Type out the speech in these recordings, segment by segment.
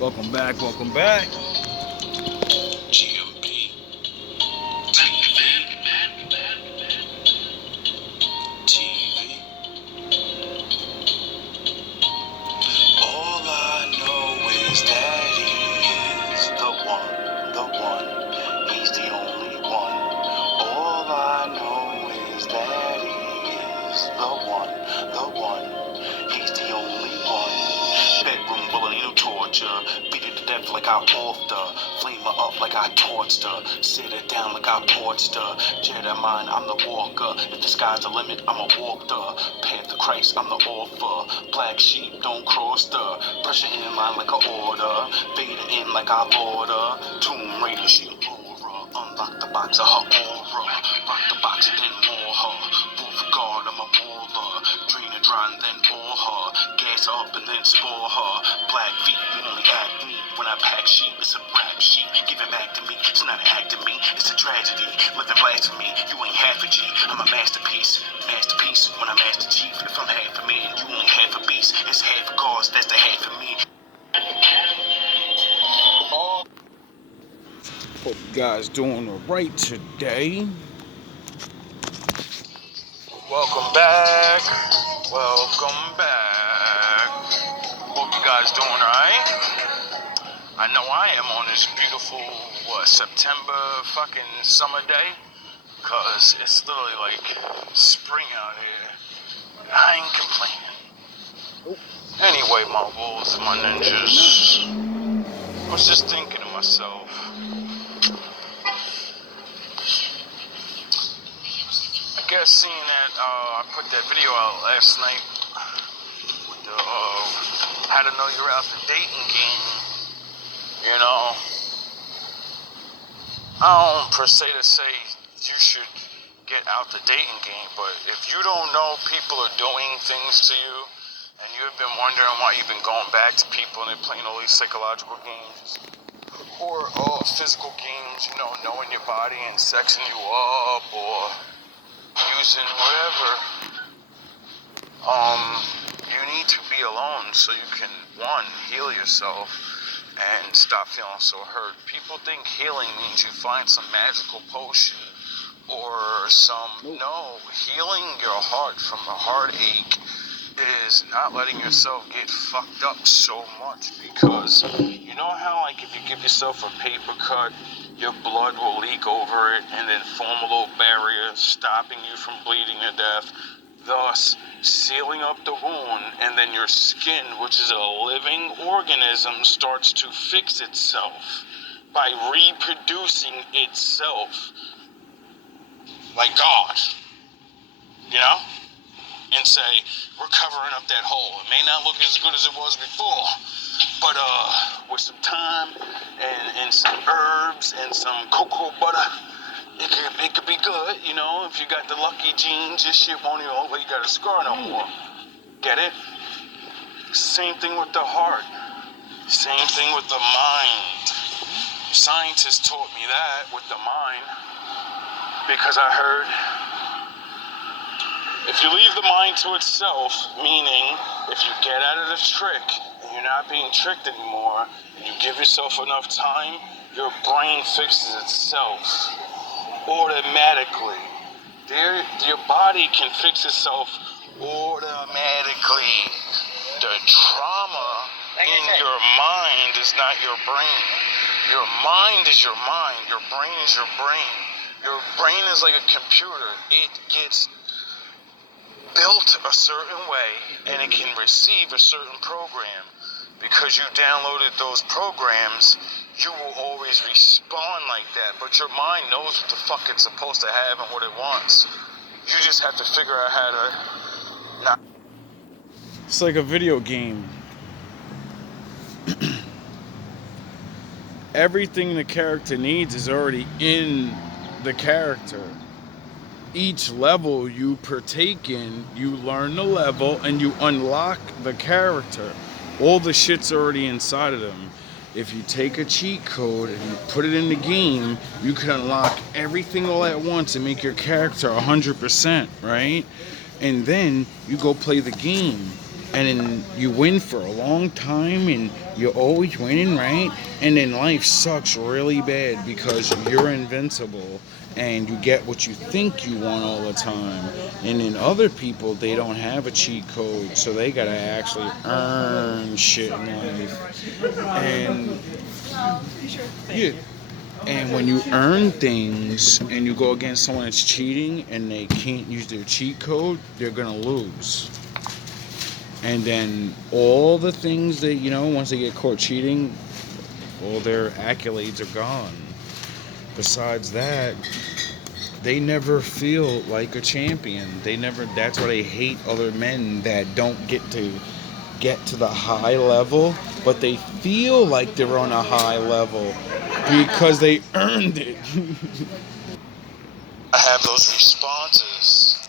Welcome back, welcome back. GMB. TV. All I know is that he is the one, the one. He's the only one. All I know is that he is the one. He's the only one. Bedroom bullying, no torture. Beat it to death like I offed her. Flame her up like I torched her. Sit her down like I porched her. Jedi mind, I'm the walker. If the sky's the limit, I'ma walk the path of Christ, I'm the offer. Black sheep, don't cross the pressure in line like an order. Vader in like I order. Tomb Raider, she a aura. Unlock the box of her aura. Rock the box and then more her. Wolf guard, I'm a baller. Drain and dry and then all her. Gas up and then spore her. Black feet, you only act me. When I pack sheep, it's a rap sheet. Give it back to me, it's not an act to me. It's a tragedy, living blasphemy. You ain't half a G, I'm a masterpiece. Masterpiece when I'm Master Chief. If I'm half a man, you only half a beast. It's half a cause, that's the half of me. Hope you guys doing alright today. Welcome back. Welcome back. Hope you guys doing alright. I know I am on this beautiful, September fucking summer day. Cause it's literally like spring out here. I ain't complaining. Anyway, my wolves, my ninjas. I was just thinking to myself. I guess seeing that I put that video out last night with the how to know you're out the dating game. You know, I don't per se to say you should get out the dating game, but if you don't know people are doing things to you, and you've been wondering why you've been going back to people and they're playing all these psychological games, or physical games, you know, knowing your body and sexing you up, or using whatever, you need to be alone so you can, one, heal yourself, and stop feeling so hurt. People think healing means you find some magical potion or no, healing your heart from a heartache is not letting yourself get fucked up so much, because you know how like if you give yourself a paper cut, your blood will leak over it and then form a little barrier stopping you from bleeding to death, thus sealing up the wound, and then your skin, which is a living organism, starts to fix itself by reproducing itself like God, you know, and say, we're covering up that hole. It may not look as good as it was before, but with some time and some herbs and some cocoa butter, it could be good, you know. If you got the lucky genes, your shit won't even look like you got a scar no more. Get it? Same thing with the heart. Same thing with the mind. Scientists taught me that with the mind, because I heard if you leave the mind to itself, meaning if you get out of the trick and you're not being tricked anymore, and you give yourself enough time, your brain fixes itself automatically. Your body can fix itself automatically. The trauma in your mind is not your brain. Your mind is your mind. Your brain is your brain. Your brain is like a computer. It gets built a certain way and it can receive a certain program. Because you downloaded those programs, you will always respond like that. But your mind knows what the fuck it's supposed to have and what it wants. You just have to figure out how to not. It's like a video game. Everything the character needs is already in the character. Each level you partake in, you learn the level and you unlock the character. All the shit's already inside of them. If you take a cheat code and you put it in the game, you can unlock everything all at once and make your character 100%, right? And then you go play the game. and then you win for a long time and you're always winning, right? And then life sucks really bad because you're invincible and you get what you think you want all the time. And then other people, they don't have a cheat code, so they gotta actually earn shit in life. And yeah, and when you earn things and you go against someone that's cheating and they can't use their cheat code, they're gonna lose. And then all the things that, once they get caught cheating, all their accolades are gone. Besides that, they never feel like a champion. That's why they hate other men that don't get to the high level, but they feel like they're on a high level because they earned it. I have those responses,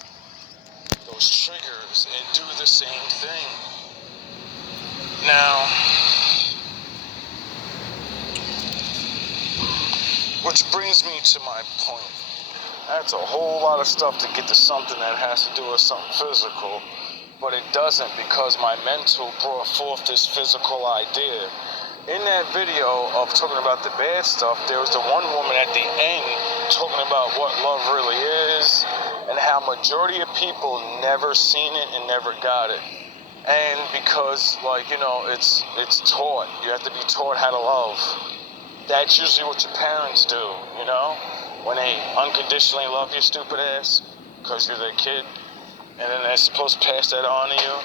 those triggers, and do the same thing. Now, which brings me to my point. That's a whole lot of stuff to get to something that has to do with something physical, but it doesn't because my mental brought forth this physical idea. In that video of talking about the bad stuff, there was the one woman at the end talking about what love really is and how majority of people never seen it and never got it. And because, it's taught. You have to be taught how to love. That's usually what your parents do, when they unconditionally love your stupid ass because you're their kid, and then they're supposed to pass that on to you,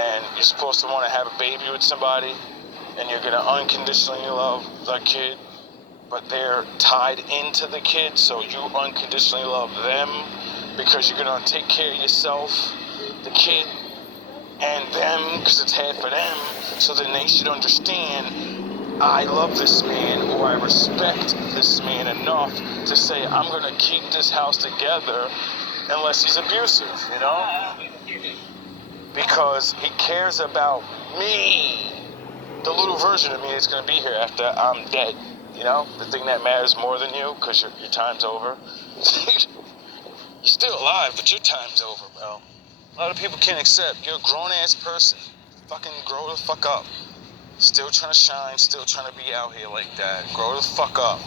and you're supposed to want to have a baby with somebody, and you're going to unconditionally love the kid, but they're tied into the kid, so you unconditionally love them because you're going to take care of yourself, the kid, and them because it's half of them, so then they should understand I love this man, or I respect this man enough to say I'm going to keep this house together unless he's abusive, because he cares about me, the little version of me that's going to be here after I'm dead, the thing that matters more than you because your time's over. You're still alive, but your time's over, bro. A lot of people can't accept you're a grown-ass person. Fucking grow the fuck up. Still trying to shine, still trying to be out here like that. Grow the fuck up.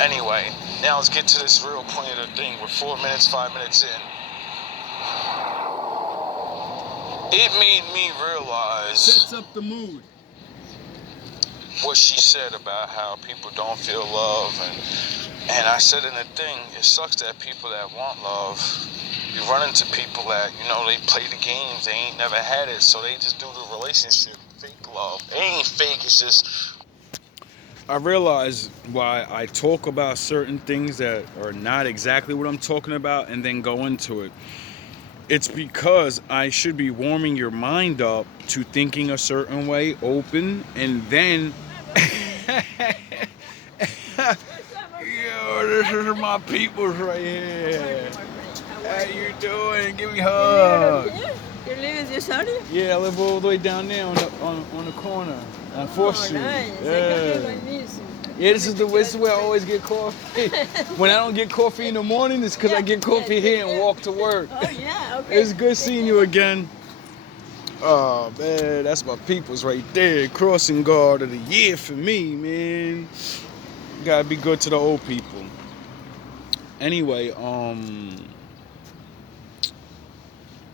Anyway, now let's get to this real point of the thing. We're 4 minutes, 5 minutes in. It made me realize... Sets up the mood. What she said about how people don't feel love. And I said in the thing, it sucks that people that want love, you run into people that, they play the games, they ain't never had it, so they just do the relationship. Fake love. It ain't fake, it's just... I realize why I talk about certain things that are not exactly what I'm talking about and then go into it. It's because I should be warming your mind up to thinking a certain way, open, and then... Yo, this is my peoples right here. How you doing? Give me a hug. You live in this area? Yeah, I live all the way down there on the corner on 4th Street. Nice. Yeah, this is where I always get coffee. When I don't get coffee in the morning, it's because I get coffee here and walk to work. Oh, yeah, okay. It's good seeing you again. Oh, man, that's my peoples right there. Crossing guard of the year for me, man. Gotta be good to the old people. Anyway,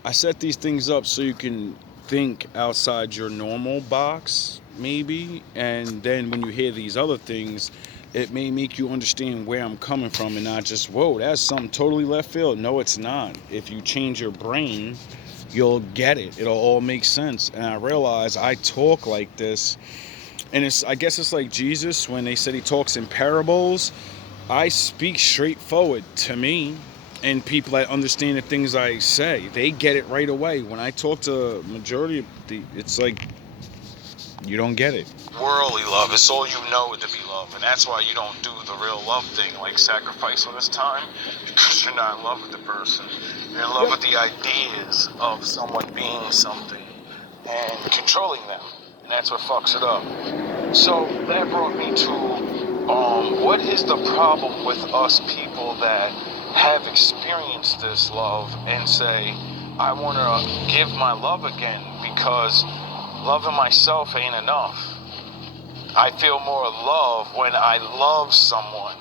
I set these things up so you can think outside your normal box, maybe, and then when you hear these other things, it may make you understand where I'm coming from and not just, whoa, that's something totally left field. No, it's not. If you change your brain, you'll get it. It'll all make sense. And I realize I talk like this, and I guess it's like Jesus when they said he talks in parables. I speak straightforward to me. And people that understand the things I say, they get it right away. When I talk to majority of it's like you don't get it. Worldly love, it's all you know to be love, and that's why you don't do the real love thing, like sacrifice all this time, because you're not in love with the person. You're in love with the ideas of someone being something and controlling them, and that's what fucks it up. So that brought me to what is the problem with us people that have experienced this love and say, I want to give my love again because loving myself ain't enough. I feel more love when I love someone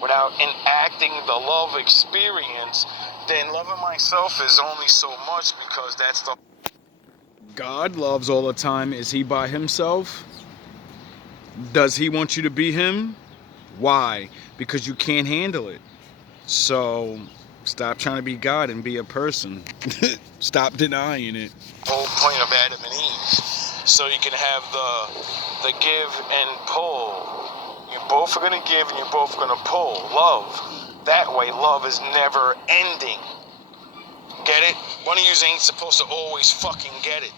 without enacting the love experience. Then loving myself is only so much because that's the... God loves all the time. Is he by himself? Does he want you to be him? Why? Because you can't handle it. So stop trying to be God and be a person. Stop denying it. whole point of Adam and Eve. So you can have the give and pull. You both are going to give and you're both going to pull. Love. That way, love is never ending. Get it? One of you ain't supposed to always fucking get it.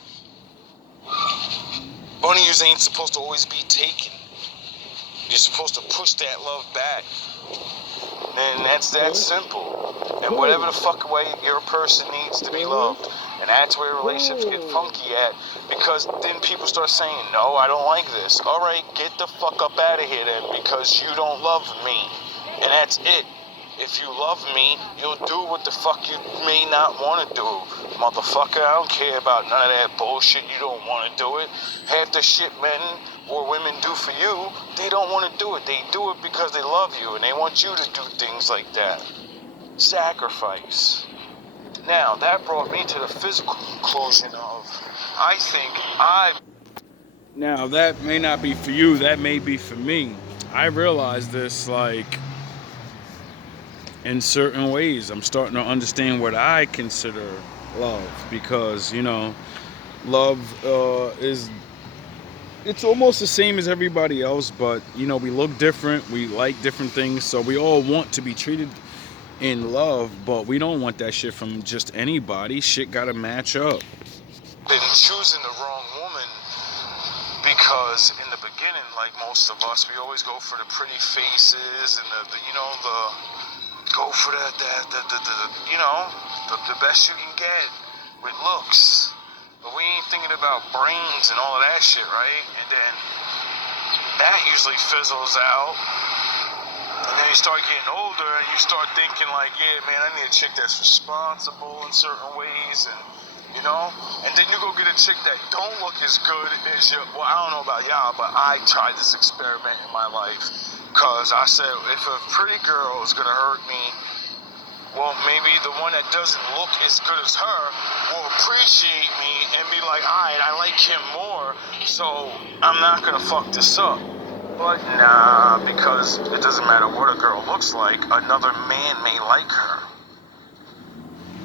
One of you ain't supposed to always be taken. You're supposed to push that love back. And that's that simple. And whatever the fuck way your person needs to be loved. And that's where relationships get funky at. Because then people start saying, no, I don't like this. Alright, get the fuck up out of here then, because you don't love me. And that's it. If you love me, you'll do what the fuck you may not want to do. Motherfucker, I don't care about none of that bullshit. You don't want to do it. Half the shit men or women do for you, they don't want to do it. They do it because they love you and they want you to do things like that. Sacrifice. Now, that brought me to the physical conclusion of, I think Now, that may not be for you, that may be for me. I realize this, like, in certain ways. I'm starting to understand what I consider love because, you know, love is, it's almost the same as everybody else, but, you know, we look different, we like different things, so we all want to be treated in love, but we don't want that shit from just anybody. Shit gotta match up. been choosing the wrong woman because in the beginning, like most of us, we always go for the pretty faces and the you know, go for the you know, the best you can get with looks. But we ain't thinking about brains and all of that shit, right? And then that usually fizzles out. And then you start getting older and you start thinking like, yeah, man, I need a chick that's responsible in certain ways, and you know? And then you go get a chick that don't look as good as you. Well, I don't know about y'all, but I tried this experiment in my life. Because I said, if a pretty girl is going to hurt me, well, maybe the one that doesn't look as good as her will appreciate me and be like, alright, I like him more, so I'm not going to fuck this up. But nah, because it doesn't matter what a girl looks like, another man may like her.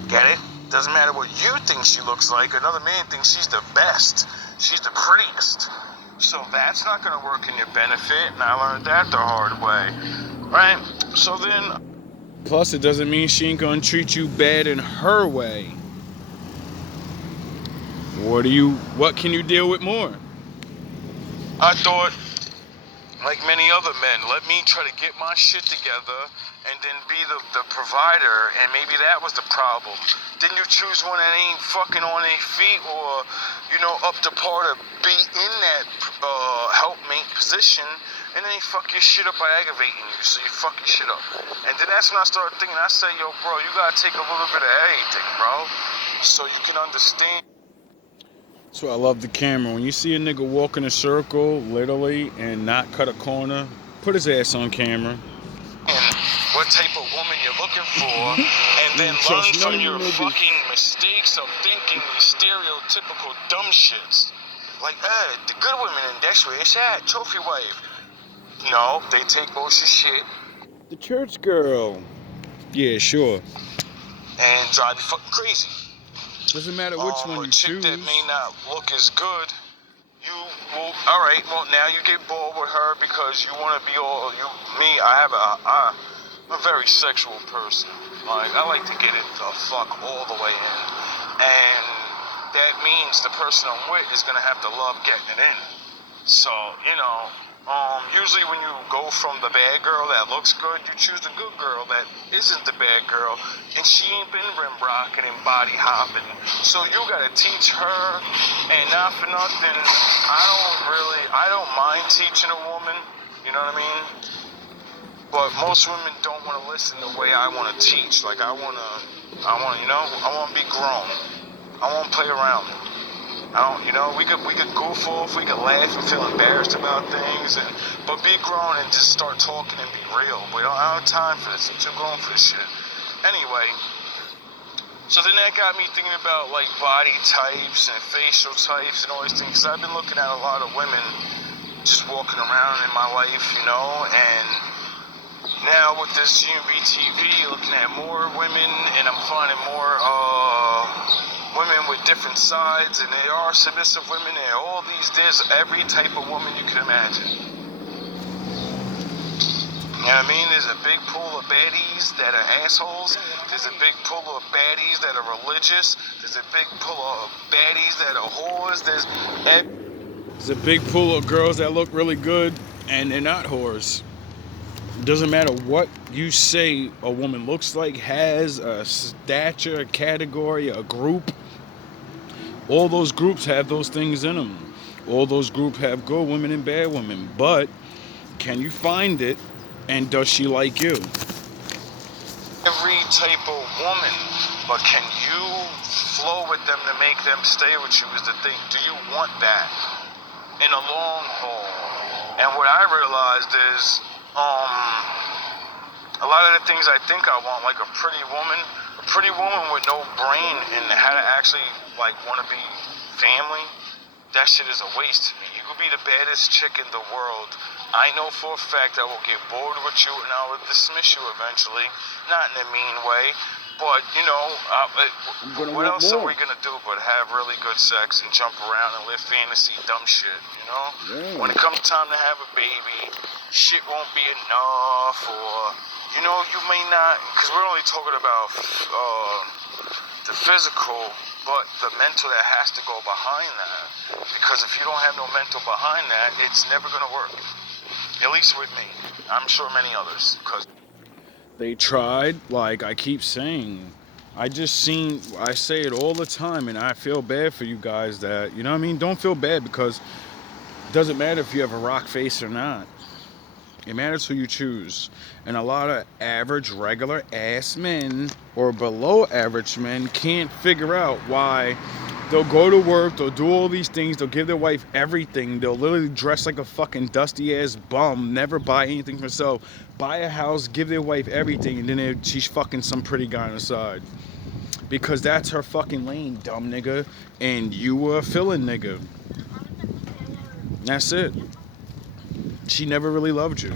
Get it? Doesn't matter what you think she looks like, another man thinks she's the best. She's the prettiest. So that's not going to work in your benefit, and I learned that the hard way. Right? So then... Plus, it doesn't mean she ain't gonna treat you bad in her way. What can you deal with more? I thought, like many other men, let me try to get my shit together and then be the provider, and maybe that was the problem. Then you choose one that ain't fucking on their feet or, you know, up to par to be in that helpmate position, and then they fuck your shit up by aggravating you, so you fuck your shit up. And then that's when I started thinking, I say, yo, bro, you gotta take a little bit of everything, bro, so you can understand. That's why I love the camera. When you see a nigga walk in a circle, literally, and not cut a corner, put his ass on camera. And what type of woman you're looking for, and then learn from your fucking mistakes of thinking these stereotypical dumb shits. Like, the good women in that's where it's at, trophy wife. No, they take bullshit shit. The church girl. Yeah, sure. And drive you fucking crazy. Doesn't matter which one you choose. A chick that may not look as good, you will, alright, well now you get bored with her because you want to be all, I'm a very sexual person. Like, I like to get it the fuck all the way in. And that means the person I'm with is going to have to love getting it in. So, you know, usually when you go from the bad girl that looks good, you choose the good girl that isn't the bad girl, and she ain't been rim rocking and body hopping. So you gotta teach her, and not for nothing, I don't mind teaching a woman, you know what I mean? But most women don't want to listen the way I want to teach. Like, I want to I want to be grown. I want to play around. We could goof off, we could laugh and feel embarrassed about things, but be grown and just start talking and be real. I don't have time for this. I'm too grown for this shit. Anyway, so then that got me thinking about like body types and facial types and all these things. Cause I've been looking at a lot of women just walking around in my life, and now with this GMB TV, looking at more women, and I'm finding more women with different sides, and there are submissive women, and there's every type of woman you can imagine. You know what I mean? There's a big pool of baddies that are assholes. There's a big pool of baddies that are religious. There's a big pool of baddies that are whores. There's a big pool of girls that look really good and they're not whores. It doesn't matter what you say a woman looks like, has a stature, a category, a group. All those groups have those things in them. All those groups have good women and bad women. But can you find it? And does she like you? Every type of woman, but can you flow with them to make them stay with you is the thing. Do you want that in a long haul? And what I realized is, a lot of the things I think I want, like a pretty woman with no brain and how to actually want to be family, that shit is a waste to me. You could be the baddest chick in the world. I know for a fact I will get bored with you and I will dismiss you eventually. Not in a mean way, but what else are we gonna do but have really good sex and jump around and live fantasy dumb shit, Yeah. When it comes time to have a baby, shit won't be enough, or you may not, because we're only talking about the physical, but the mental that has to go behind that. Because if you don't have no mental behind that, it's never gonna work. At least with me. I'm sure many others. Because They tried, like I keep saying. I say it all the time, and I feel bad for you guys that, you know what I mean? Don't feel bad, because it doesn't matter if you have a rock face or not. It matters who you choose. And a lot of average, regular ass men or below average men can't figure out why they'll go to work, they'll do all these things, they'll give their wife everything, they'll literally dress like a fucking dusty ass bum, never buy anything for herself, buy a house, give their wife everything, and then she's fucking some pretty guy on the side. Because that's her fucking lane, dumb nigga. And you were a fill-in nigga. That's it. She never really loved you.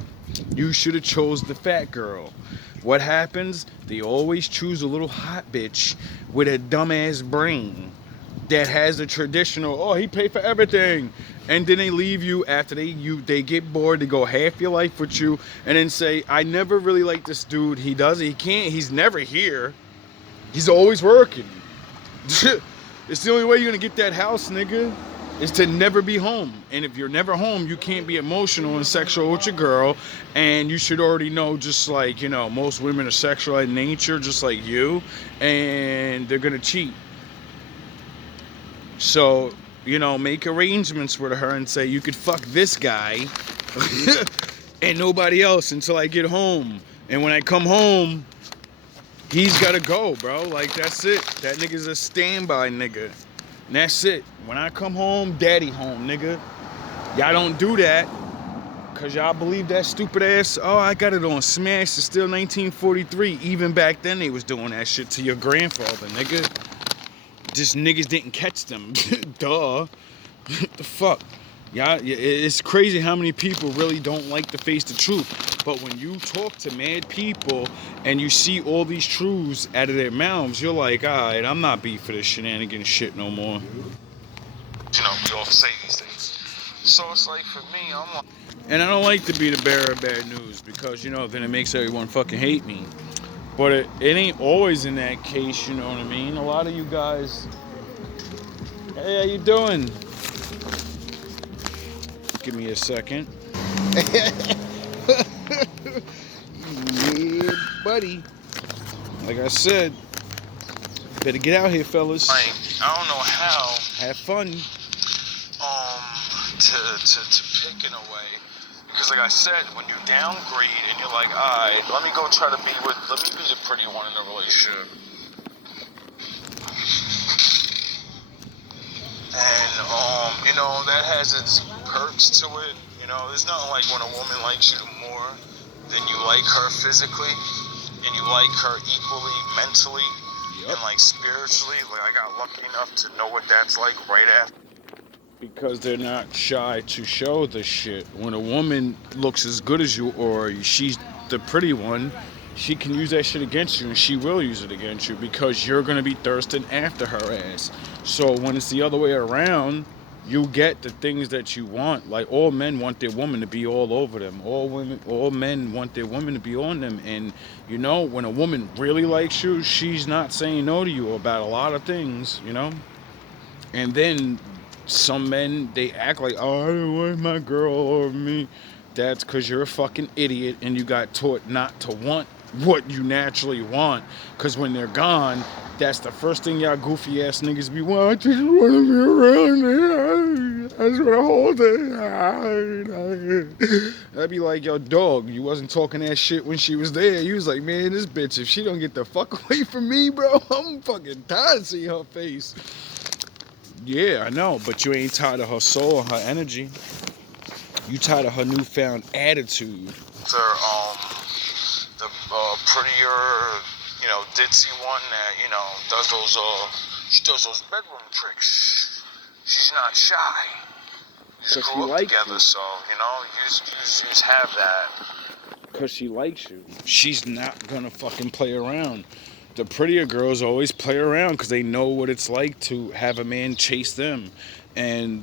You should have chose the fat girl. What happens? They always choose a little hot bitch with a dumbass brain that has a traditional, oh, he paid for everything. And then they leave you after they get bored, they go half your life with you, and then say, I never really like this dude. He's never here. He's always working. It's the only way you're gonna get that house, nigga, is to never be home. And if you're never home, you can't be emotional and sexual with your girl. And you should already know, just like, most women are sexual in nature, just like you, and they're gonna cheat. So, make arrangements with her and say, you could fuck this guy and nobody else until I get home. And when I come home, he's gotta go, bro. Like, that's it. That nigga's a standby nigga. And that's it. When I come home, daddy home, nigga. Y'all don't do that, because y'all believe that stupid ass, oh, I got it on Smash, it's still 1943. Even back then, they was doing that shit to your grandfather, nigga. Just niggas didn't catch them. Duh. The fuck? Yeah, it's crazy how many people really don't like to face the truth. But when you talk to mad people and you see all these truths out of their mouths, you're like, alright, I'm not beef for this shenanigans shit no more. we all say these things. So it's like, for me, I'm like... And I don't like to be the bearer of bad news, because, then it makes everyone fucking hate me. But it ain't always in that case, you know what I mean? A lot of you guys... Hey, how you doing? Give me a second. Yeah, buddy. Like I said, better get out here, fellas. I don't know how... Have fun. To pick in a way. Because like I said, when you downgrade and you're like, alright, let me be the pretty one in the relationship. And that has its perks to it. There's nothing like when a woman likes you more than you like her physically, and you like her equally mentally and like spiritually. Like I got lucky enough to know what that's like right after. Because they're not shy to show the shit. When a woman looks as good as you, or she's the pretty one, she can use that shit against you, and she will use it against you because you're gonna be thirsting after her ass. So when it's the other way around, you get the things that you want. Like all men want their woman to be all over them. All men want their woman to be on them. And when a woman really likes you, she's not saying no to you about a lot of things. And then some men, they act like, oh, I don't want my girl over me. That's because you're a fucking idiot and you got taught not to want what you naturally want. Because when they're gone, that's the first thing y'all goofy ass niggas be, well, I just want to be around her. I just want to hold her. I'd be like, yo, dog, you wasn't talking that shit when she was there. You was like, man, this bitch, if she don't get the fuck away from me, bro, I'm fucking tired of seeing her face. Yeah, I know, but you ain't tired of her soul or her energy. You tired of her newfound attitude. The prettier, ditzy one that, she does those bedroom tricks. She's not shy. You just grew up together, so, you just have that. Because she likes you. She's not gonna fucking play around. The prettier girls always play around because they know what it's like to have a man chase them. And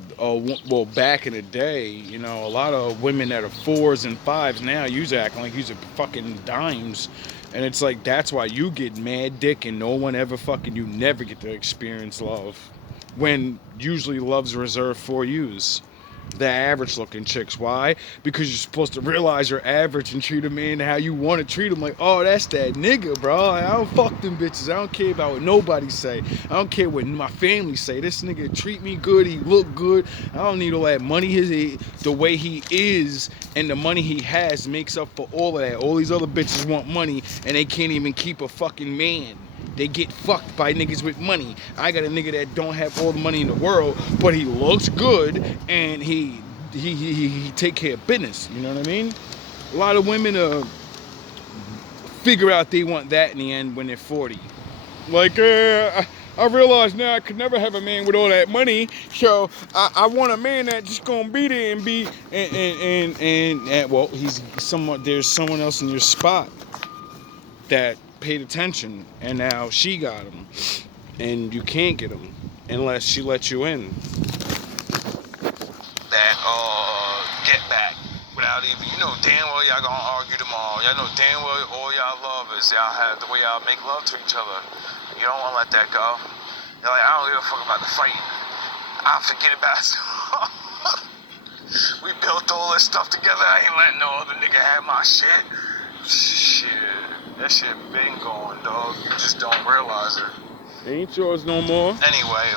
back in the day, a lot of women that are 4s and 5s now use acting like you're fucking dimes. And it's like, that's why you get mad dick and no one ever you never get to experience love. When usually love's reserved for yous. The average looking chicks. Why? Because you're supposed to realize you're average and treat a man how you want to treat him. Like, oh, that's that nigga, bro. I don't fuck them bitches. I don't care about what nobody say. I don't care what my family say. This nigga treat me good. He look good. I don't need all that money. The way he is and the money he has makes up for all of that. All these other bitches want money and they can't even keep a fucking man. They get fucked by niggas with money. I got a nigga that don't have all the money in the world, but he looks good and he take care of business. You know what I mean? A lot of women figure out they want that in the end when they're 40. Like, I realize now I could never have a man with all that money, so I want a man that just gonna be there and be and well, there's someone else in your spot that paid attention, and now she got him, and you can't get him unless she lets you in. That get back without even, damn well y'all gonna argue tomorrow. Y'all know damn well all y'all love is y'all have the way y'all make love to each other. You don't wanna let that go. You're like, I don't give a fuck about the fighting. I'll forget about it. We built all this stuff together. I ain't letting no other nigga have my shit. Shit. That shit been going, dog. You just don't realize it. Ain't yours no more. Anyway,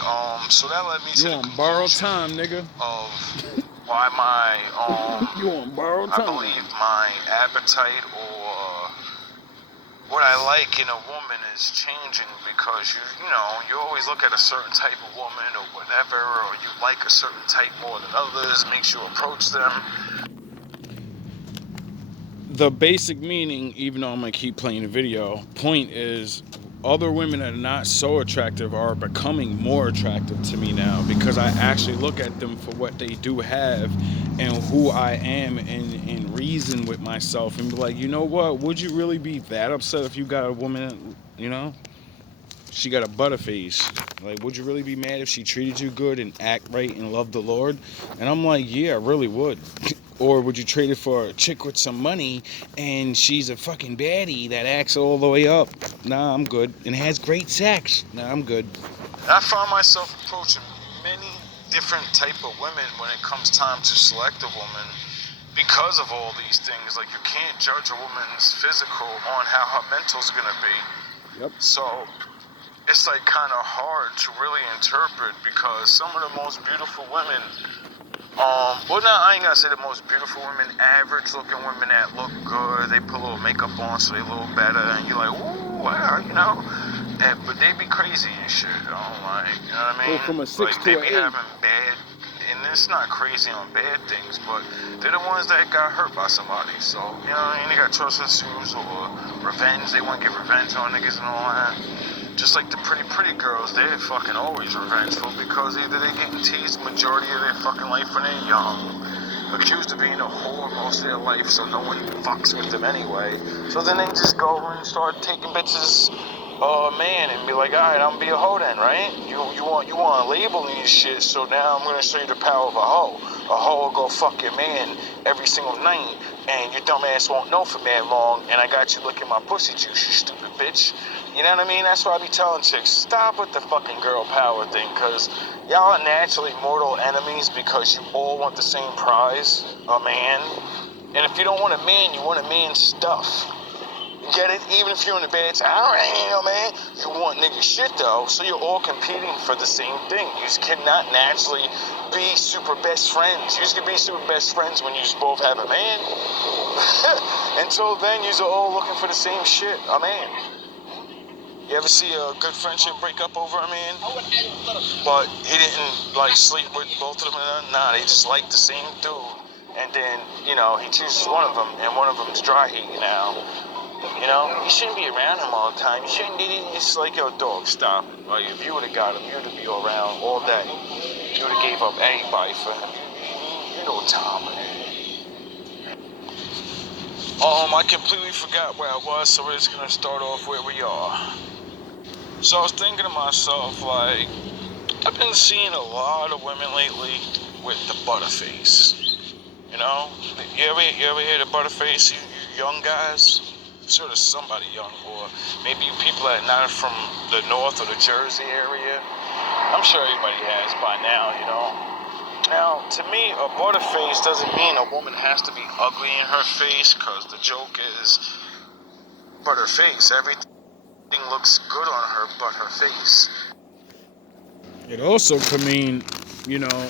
so that led me to you on borrowed time, nigga. Of why my you on borrowed time. I believe my appetite or what I like in a woman is changing because you always look at a certain type of woman or whatever, or you like a certain type more than others, makes you approach them. The basic meaning, even though I'm going to keep playing the video, point is other women that are not so attractive are becoming more attractive to me now because I actually look at them for what they do have and who I am and reason with myself and be like, you know what, would you really be that upset if you got a woman, she got a butterface? Like, would you really be mad if she treated you good and act right and love the Lord? And I'm like, yeah, I really would. Or would you trade it for a chick with some money and she's a fucking baddie that acts all the way up? Nah, I'm good. And has great sex. Nah, I'm good. I find myself approaching many different type of women when it comes time to select a woman because of all these things. Like, you can't judge a woman's physical on how her mental's gonna be. Yep. So it's like kind of hard to really interpret because some of the most beautiful women, I ain't gonna say the most beautiful women, average looking women that look good, they put a little makeup on so they a little better, and you're like, ooh, wow, But they be crazy and shit. I don't like, you know what I mean? Go from a 6 like, to they a be 8. having bad, and it's not crazy on bad things, but they're the ones that got hurt by somebody. So, you know what I mean? They got trust issues or revenge. They want to get revenge on niggas and all that. Just like the pretty girls, they're fucking always revengeful because either they're getting teased majority of their fucking life when they're young, accused of being a whore most of their life, so no one fucks with them anyway. So then they just go and start taking bitches, man, and be like, alright, I'm gonna be a hoe then, right? You want to label me and shit, so now I'm gonna show you the power of a hoe. A hoe will go fuck your man every single night, and your dumb ass won't know for mad long, and I got you licking my pussy juice, you stupid bitch. You know what I mean? That's why I be telling chicks, stop with the fucking girl power thing, cause y'all are naturally mortal enemies because you all want the same prize, a man. And if you don't want a man, you want a man's stuff. Get it? Even if you're in a bad time, I ain't no man. You want nigga shit though, so you're all competing for the same thing. You just cannot naturally be super best friends. You just can be super best friends when you just both have a man. Until then, you're all looking for the same shit, a man. You ever see a good friendship break up over a man? But he didn't like sleep with both of them or nothing? Nah, they just like the same dude. And then, you know, he chooses one of them, and one of them's dry heat now. You know, you shouldn't be around him all the time. You shouldn't be, it's like, yo, dog, stop. Like, if you would have got him, you'd have been around all day. You would have gave up anybody for him. You know Tom. I completely forgot where I was, so we're just gonna start off where we are. So I was thinking to myself, like, I've been seeing a lot of women lately with the butterface. You know? You ever hear the butterface, you young guys? I'm sure there's somebody young, or maybe you people that are not from the North or the Jersey area. I'm sure everybody has by now, you know? Now, to me, a butterface doesn't mean a woman has to be ugly in her face, because the joke is, but her face, everything looks good on her but her face. It also could mean, you know,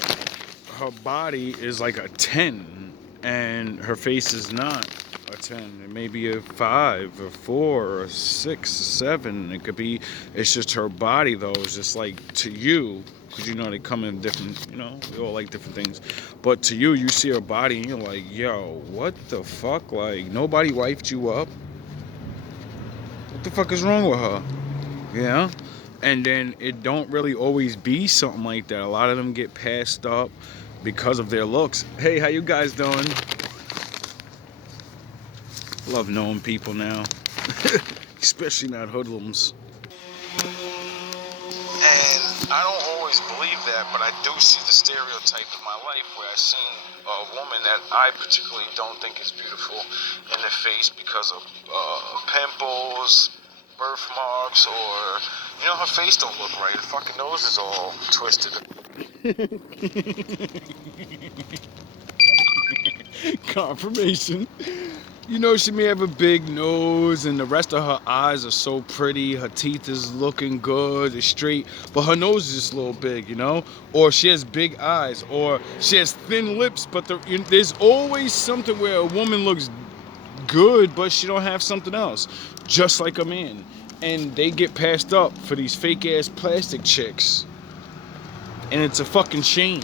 her body is like a 10 and her face is not a 10. It may be a 5 or 4 or 6 or 7. It could be, it's just her body though. It's just like to you, because you know they come in different, you know, we all like different things. But to you, you see her body and you're like, yo, what the fuck? Like, nobody wiped you up? What the fuck is wrong with her? Yeah. And then it don't really always be something like that. A lot of them get passed up because of their looks. Hey, how you guys doing? Love knowing people now. Especially not hoodlums. And I don't always believe that, but I do see the stereotype in my life where I've seen a woman that I particularly don't think is beautiful in the face because of pimples, birthmarks, or, you know, her face don't look right. Her fucking nose is all twisted. Confirmation. You know, she may have a big nose and the rest of her eyes are so pretty. Her teeth is looking good, it's straight, but her nose is just a little big, you know? Or she has big eyes, or she has thin lips, but there's always something where a woman looks good, but she don't have something else. Just like a man. And they get passed up for these fake ass plastic chicks. And it's a fucking shame.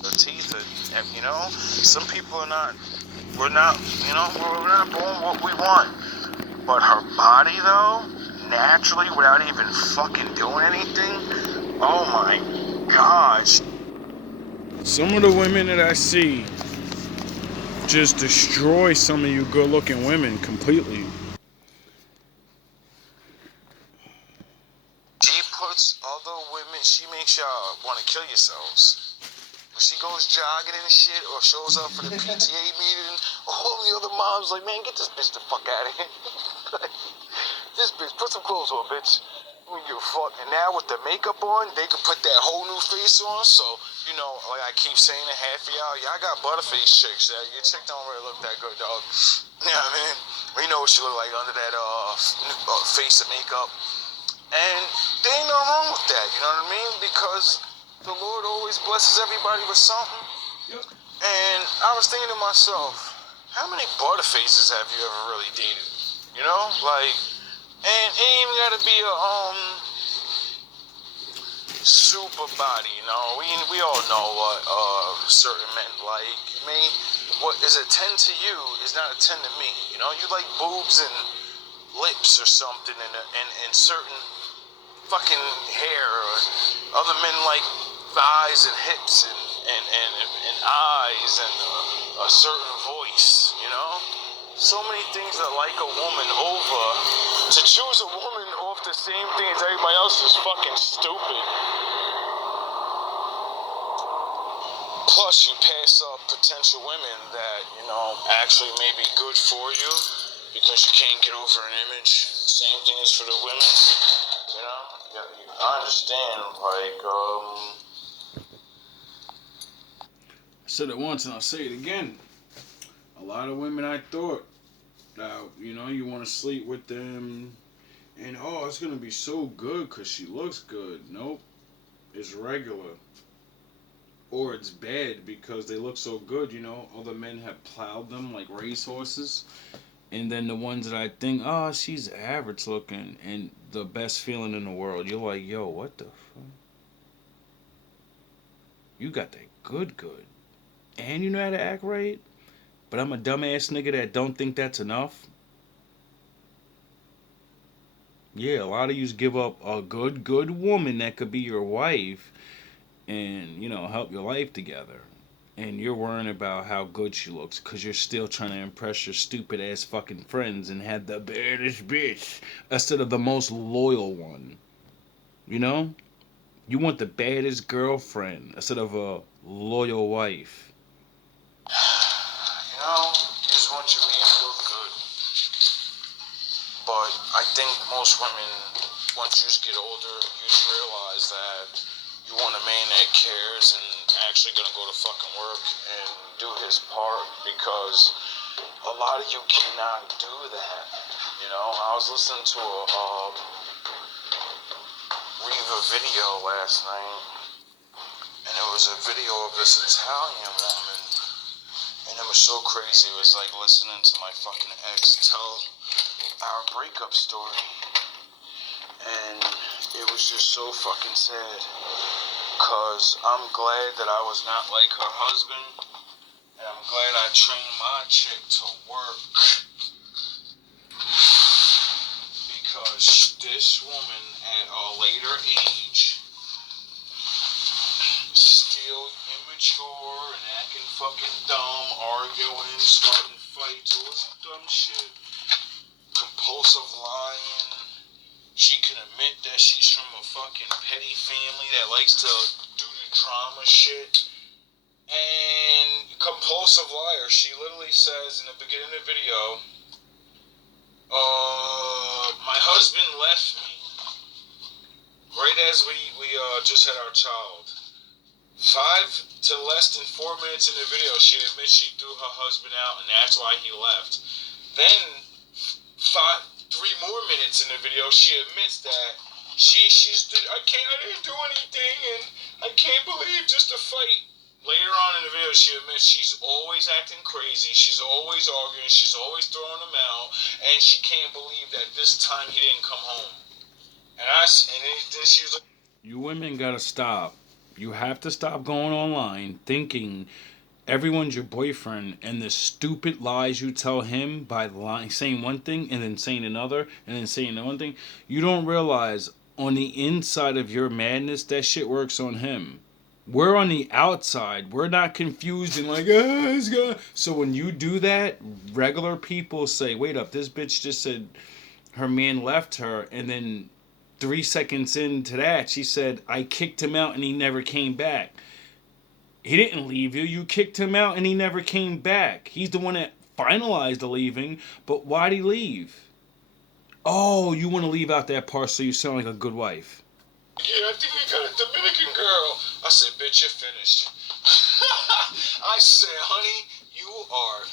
The teeth, you know, some people are not, we're not, you know, we're not born what we want. But her body, though, naturally, without even fucking doing anything, oh my gosh. Some of the women that I see just destroy some of you good looking women completely. She puts other women, she makes y'all want to kill yourselves. When she goes jogging and shit, or shows up for the PTA meeting, all the other moms like, man, get this bitch the fuck out of here. This bitch, put some clothes on, bitch. When you fuck, and now with the makeup on, they can put that whole new face on. So, you know, like I keep saying to half of y'all got butterface chicks. Your chick don't really look that good, dog. You know what I mean? We know what she look like under that face of makeup. And there ain't nothing wrong with that, you know what I mean? Because the Lord always blesses everybody with something. And I was thinking to myself, how many butterfaces have you ever really dated? You know, like, and it ain't even gotta be a super body. You know, we all know what certain men like. What is a 10 to you is not a 10 to me. You know, you like boobs and lips or something, and certain fucking hair. Or other men like thighs and hips and eyes and a certain voice. You know, so many things that like a woman over. To choose a woman off the same thing as everybody else is fucking stupid. Plus, you pass up potential women that, you know, actually may be good for you because you can't get over an image. Same thing is for the women. You know, I understand, I said it once and I'll say it again. A lot of women I thought that, you know, you want to sleep with them and, oh, it's going to be so good because she looks good. Nope. It's regular. Or it's bad because they look so good, you know. Other men have plowed them like racehorses. And then the ones that I think, oh, she's average looking and the best feeling in the world. You're like, yo, what the fuck? You got that good. And you know how to act right? But I'm a dumbass nigga that don't think that's enough. Yeah, a lot of yous give up a good woman that could be your wife and, you know, help your life together. And you're worrying about how good she looks because you're still trying to impress your stupid ass fucking friends and have the baddest bitch instead of the most loyal one. You know? You want the baddest girlfriend instead of a loyal wife. you know, you just want your man to look good. But I think most women, once you get older, you just realize that you want a man that cares and actually gonna go to fucking work and do his part because a lot of you cannot do that. You know, I was listening to a Reva video last night, and it was a video of this Italian woman, and it was so crazy. It was like listening to my fucking ex tell our breakup story, and it was just so fucking sad. Cause I'm glad that I was not like her husband, and I'm glad I trained my chick to work. Because this woman at a later age, still immature and acting fucking dumb, arguing, starting fights, all this dumb shit, compulsive lying. She can admit that she's from a fucking petty family that likes to do the drama shit. And compulsive liar. She literally says in the beginning of the video, my husband left me right as we just had our child. 5 to less than 4 minutes in the video, she admits she threw her husband out and that's why he left. Then 3 more minutes in the video, she admits that I didn't do anything, and I can't believe just a fight. Later on in the video, she admits she's always acting crazy, she's always arguing, she's always throwing him out, and she can't believe that this time he didn't come home. And then she was like, You women gotta stop. You have to stop going online thinking everyone's your boyfriend and the stupid lies you tell him by lying, saying one thing and then saying another and then saying one thing. You don't realize on the inside of your madness that shit works on him. We're on the outside. We're not confused and like, it's gonna. So when you do that, regular people say, wait up, this bitch just said her man left her, and then 3 seconds into that, she said, I kicked him out and he never came back. He didn't leave you. You kicked him out and he never came back. He's the one that finalized the leaving, but why'd he leave? Oh, you want to leave out that part so you sound like a good wife. yeah, I think we got a Dominican girl. I said, bitch, you're finished. I said, honey, you are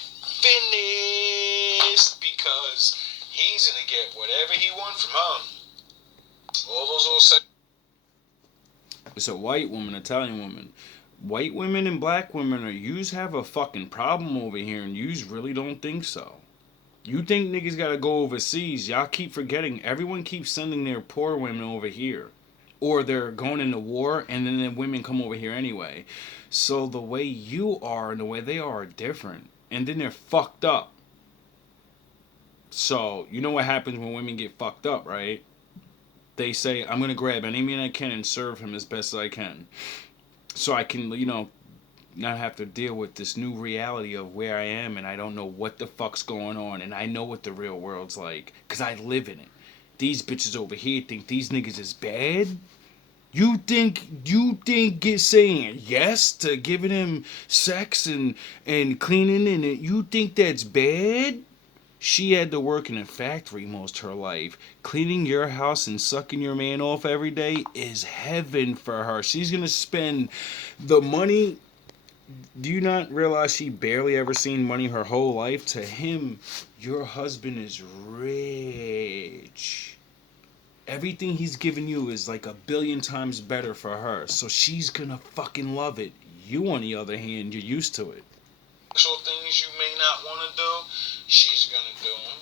finished because he's going to get whatever he wants from her. All those little sex. It's a white woman, Italian woman. White women and black women are yous have a fucking problem over here and yous really don't think so. You think niggas gotta go overseas. Y'all keep forgetting. Everyone keeps sending their poor women over here. Or they're going into war and then the women come over here anyway. So the way you are and the way they are different. And then they're fucked up. So, you know what happens when women get fucked up, right? They say, I'm gonna grab any man I can and serve him as best as I can. So I can, not have to deal with this new reality of where I am and I don't know what the fuck's going on and I know what the real world's like because I live in it. These bitches over here think these niggas is bad. You think get saying yes to giving him sex and cleaning and you think that's bad? She had to work in a factory most of her life. Cleaning your house and sucking your man off every day is heaven for her. She's gonna spend the money. Do you not realize she barely ever seen money her whole life? To him, your husband is rich. Everything he's giving you is like a billion times better for her. So she's gonna fucking love it. You, on the other hand, you're used to it. So things you may not want to do, she's gonna do them,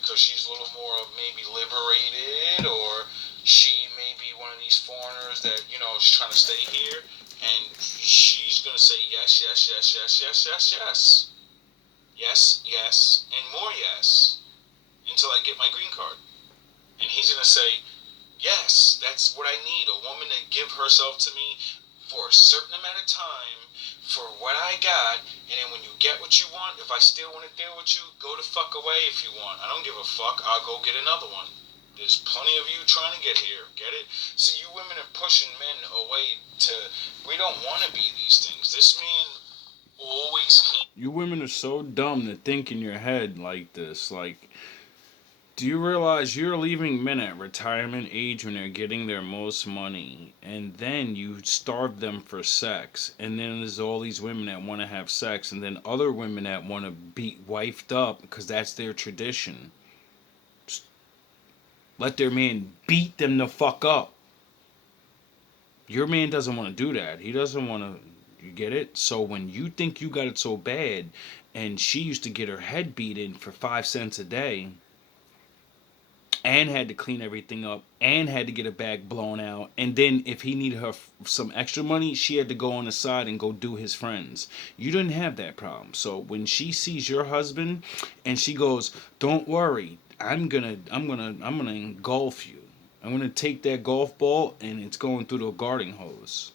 because she's a little more maybe liberated, or she may be one of these foreigners that is trying to stay here, and she's gonna say yes, yes, yes, yes, yes, yes, yes, yes, yes, and more yes, until I get my green card, and he's gonna say yes, that's what I need, a woman to give herself to me for a certain amount of time for what I got, and then when you get what you want, if I still want to deal with you, go the fuck away if you want. I don't give a fuck. I'll go get another one. There's plenty of you trying to get here. Get it? See, you women are pushing men away to, we don't want to be these things. This man always came. You women are so dumb to think in your head like this. Like, do you realize you're leaving men at retirement age when they're getting their most money, and then you starve them for sex, and then there's all these women that want to have sex, and then other women that want to be wifed up because that's their tradition. Just let their man beat them the fuck up. Your man doesn't want to do that. He doesn't want to. You get it? So when you think you got it so bad, and she used to get her head beat in for 5 cents a day, and had to clean everything up and had to get a bag blown out, and then if he needed her some extra money, she had to go on the side and go do his friends. You didn't have that problem. So when she sees your husband and she goes, don't worry, I'm gonna engulf you, I'm gonna take that golf ball and it's going through the garden hose.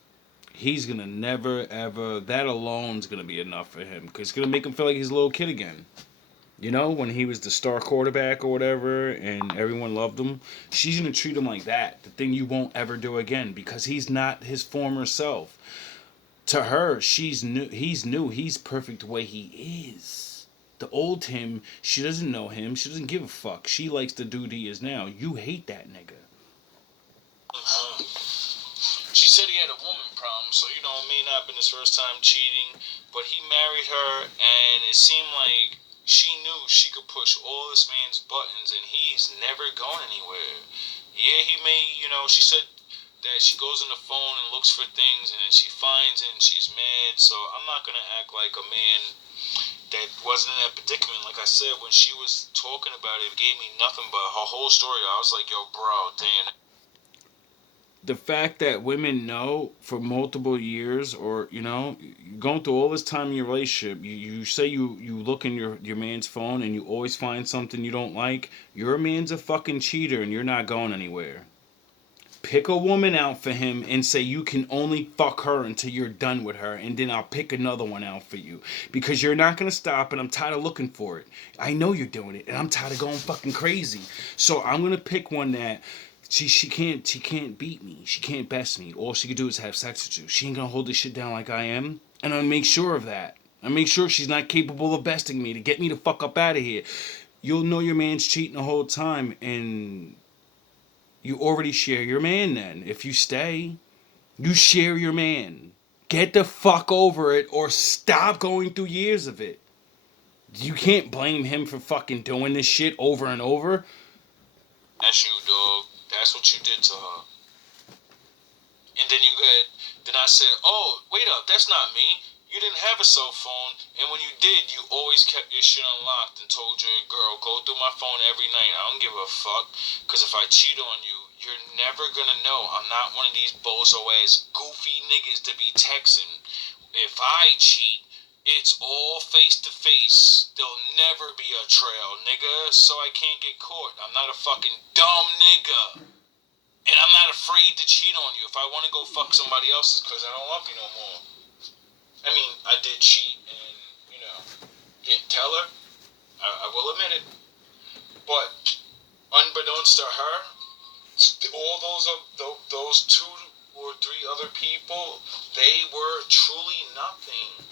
He's gonna never ever, that alone's gonna be enough for him because it's gonna make him feel like he's a little kid again. When he was the star quarterback or whatever and everyone loved him, she's going to treat him like that. The thing you won't ever do again because he's not his former self. To her, he's new. He's perfect the way he is. The old him, she doesn't know him. She doesn't give a fuck. She likes the dude he is now. You hate that nigga. She said he had a woman problem, so it may not have been his first time cheating, but he married her, and it seemed like she knew she could push all this man's buttons, and he's never going anywhere. Yeah, he may, she said that she goes on the phone and looks for things, and then she finds it, and she's mad. So I'm not gonna act like a man that wasn't in that predicament. Like I said, when she was talking about it, it gave me nothing but her whole story. I was like, yo, bro, damn. The fact that women know for multiple years, or going through all this time in your relationship, you say you look in your man's phone and you always find something you don't like. Your man's a fucking cheater and you're not going anywhere. Pick a woman out for him and say you can only fuck her until you're done with her, and then I'll pick another one out for you, because you're not gonna stop and I'm tired of looking for it. I know you're doing it and I'm tired of going fucking crazy. So I'm gonna pick one that she can't beat me. She can't best me. All she can do is have sex with you. She ain't gonna hold this shit down like I am. And I make sure of that. I make sure she's not capable of besting me to get me the fuck up out of here. You'll know your man's cheating the whole time, and you already share your man then. If you stay, you share your man. Get the fuck over it or stop going through years of it. You can't blame him for fucking doing this shit over and over. That's you, dog. That's what you did to her. And then I said, oh, wait up, that's not me. you didn't have a cell phone, and when you did, you always kept your shit unlocked and told your girl, go through my phone every night. I don't give a fuck, because if I cheat on you, you're never gonna know. I'm not one of these bozo-ass goofy niggas to be texting. If I cheat, it's all face-to-face. There'll never be a trail, nigga, so I can't get caught. I'm not a fucking dumb nigga. And I'm not afraid to cheat on you. If I want to go fuck somebody else, it's because I don't love you no more. I mean, I did cheat and, didn't tell her. I will admit it. But, unbeknownst to her, all those 2 or 3 other people, they were truly nothing.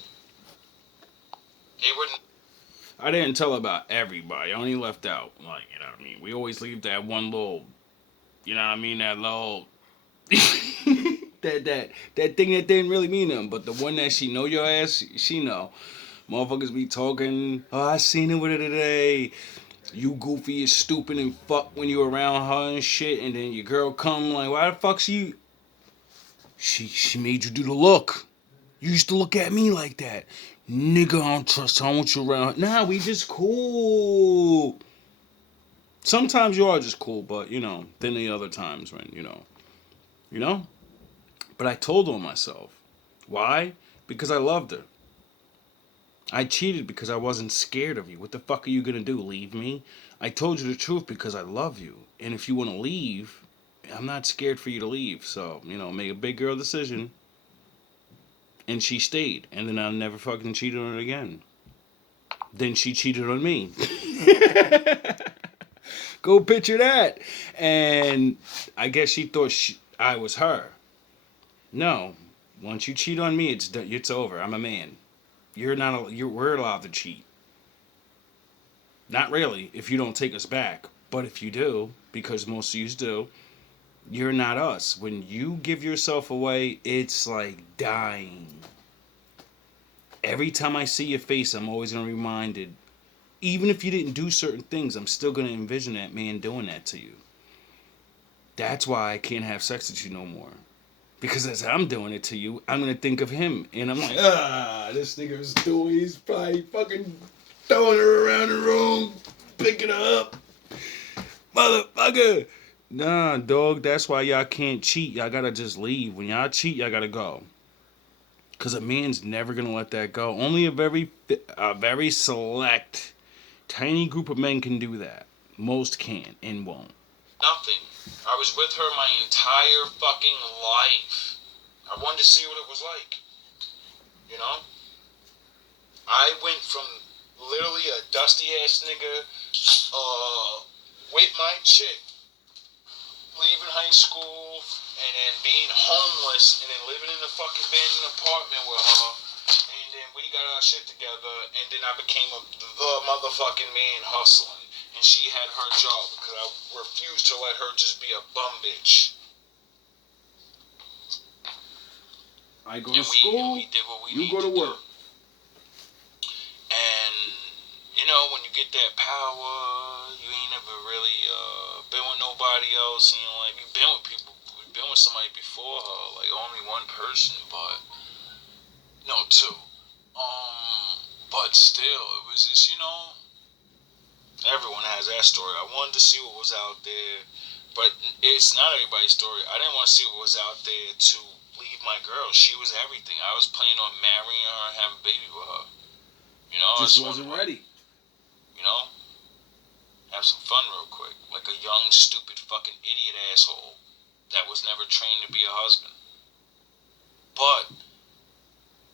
They were... I didn't tell about everybody. I only left out, like, you know what I mean? We always leave that one little, you know what I mean? That little... that thing that didn't really mean nothing, but the one that she know your ass, she know. Motherfuckers be talking, oh, I seen it with her today. You goofy as stupid and fuck when you around her and shit, and then your girl come like, why the fuck she made you do the look. You used to look at me like that. Nigga, I don't trust her. I want you around her. Nah, we just cool. Sometimes you are just cool, but then the other times when, you know? But I told on myself. Why? Because I loved her. I cheated because I wasn't scared of you. What the fuck are you gonna do? Leave me? I told you the truth because I love you. And if you want to leave, I'm not scared for you to leave. So, make a big girl decision. And she stayed. And then I never fucking cheated on her again. Then she cheated on me. Go picture that. And I guess she thought I was her. No. Once you cheat on me, it's over. I'm a man. We're allowed to cheat. Not really, if you don't take us back. But if you do, because most of you do, you're not us. When you give yourself away, it's like dying. Every time I see your face, I'm always going to be reminded. Even if you didn't do certain things, I'm still going to envision that man doing that to you. That's why I can't have sex with you no more. Because as I'm doing it to you, I'm going to think of him. And I'm like, this nigga's he's probably fucking throwing her around the room, picking her up. Motherfucker. Nah, dog, that's why y'all can't cheat. Y'all gotta just leave. When y'all cheat, y'all gotta go. Because a man's never gonna let that go. Only a very select, tiny group of men can do that. Most can't and won't. Nothing. I was with her my entire fucking life. I wanted to see what it was like. I went from literally a dusty ass nigga with my chick leaving high school and then being homeless and then living in a fucking abandoned apartment with her, and then we got our shit together, and then I became the motherfucking man hustling, and she had her job because I refused to let her just be a bum bitch. I go to school, we did what we you go to work. And, when you get that power, you ain't never really been with nobody else. You've been with people, you've been with somebody before her, like only one person, but, no, 2. But still, it was just, everyone has that story. I wanted to see what was out there, but it's not everybody's story. I didn't want to see what was out there to leave my girl. She was everything. I was planning on marrying her and having a baby with her. Just wasn't ready. Have some fun real quick. Like a young, stupid, fucking idiot asshole that was never trained to be a husband. But,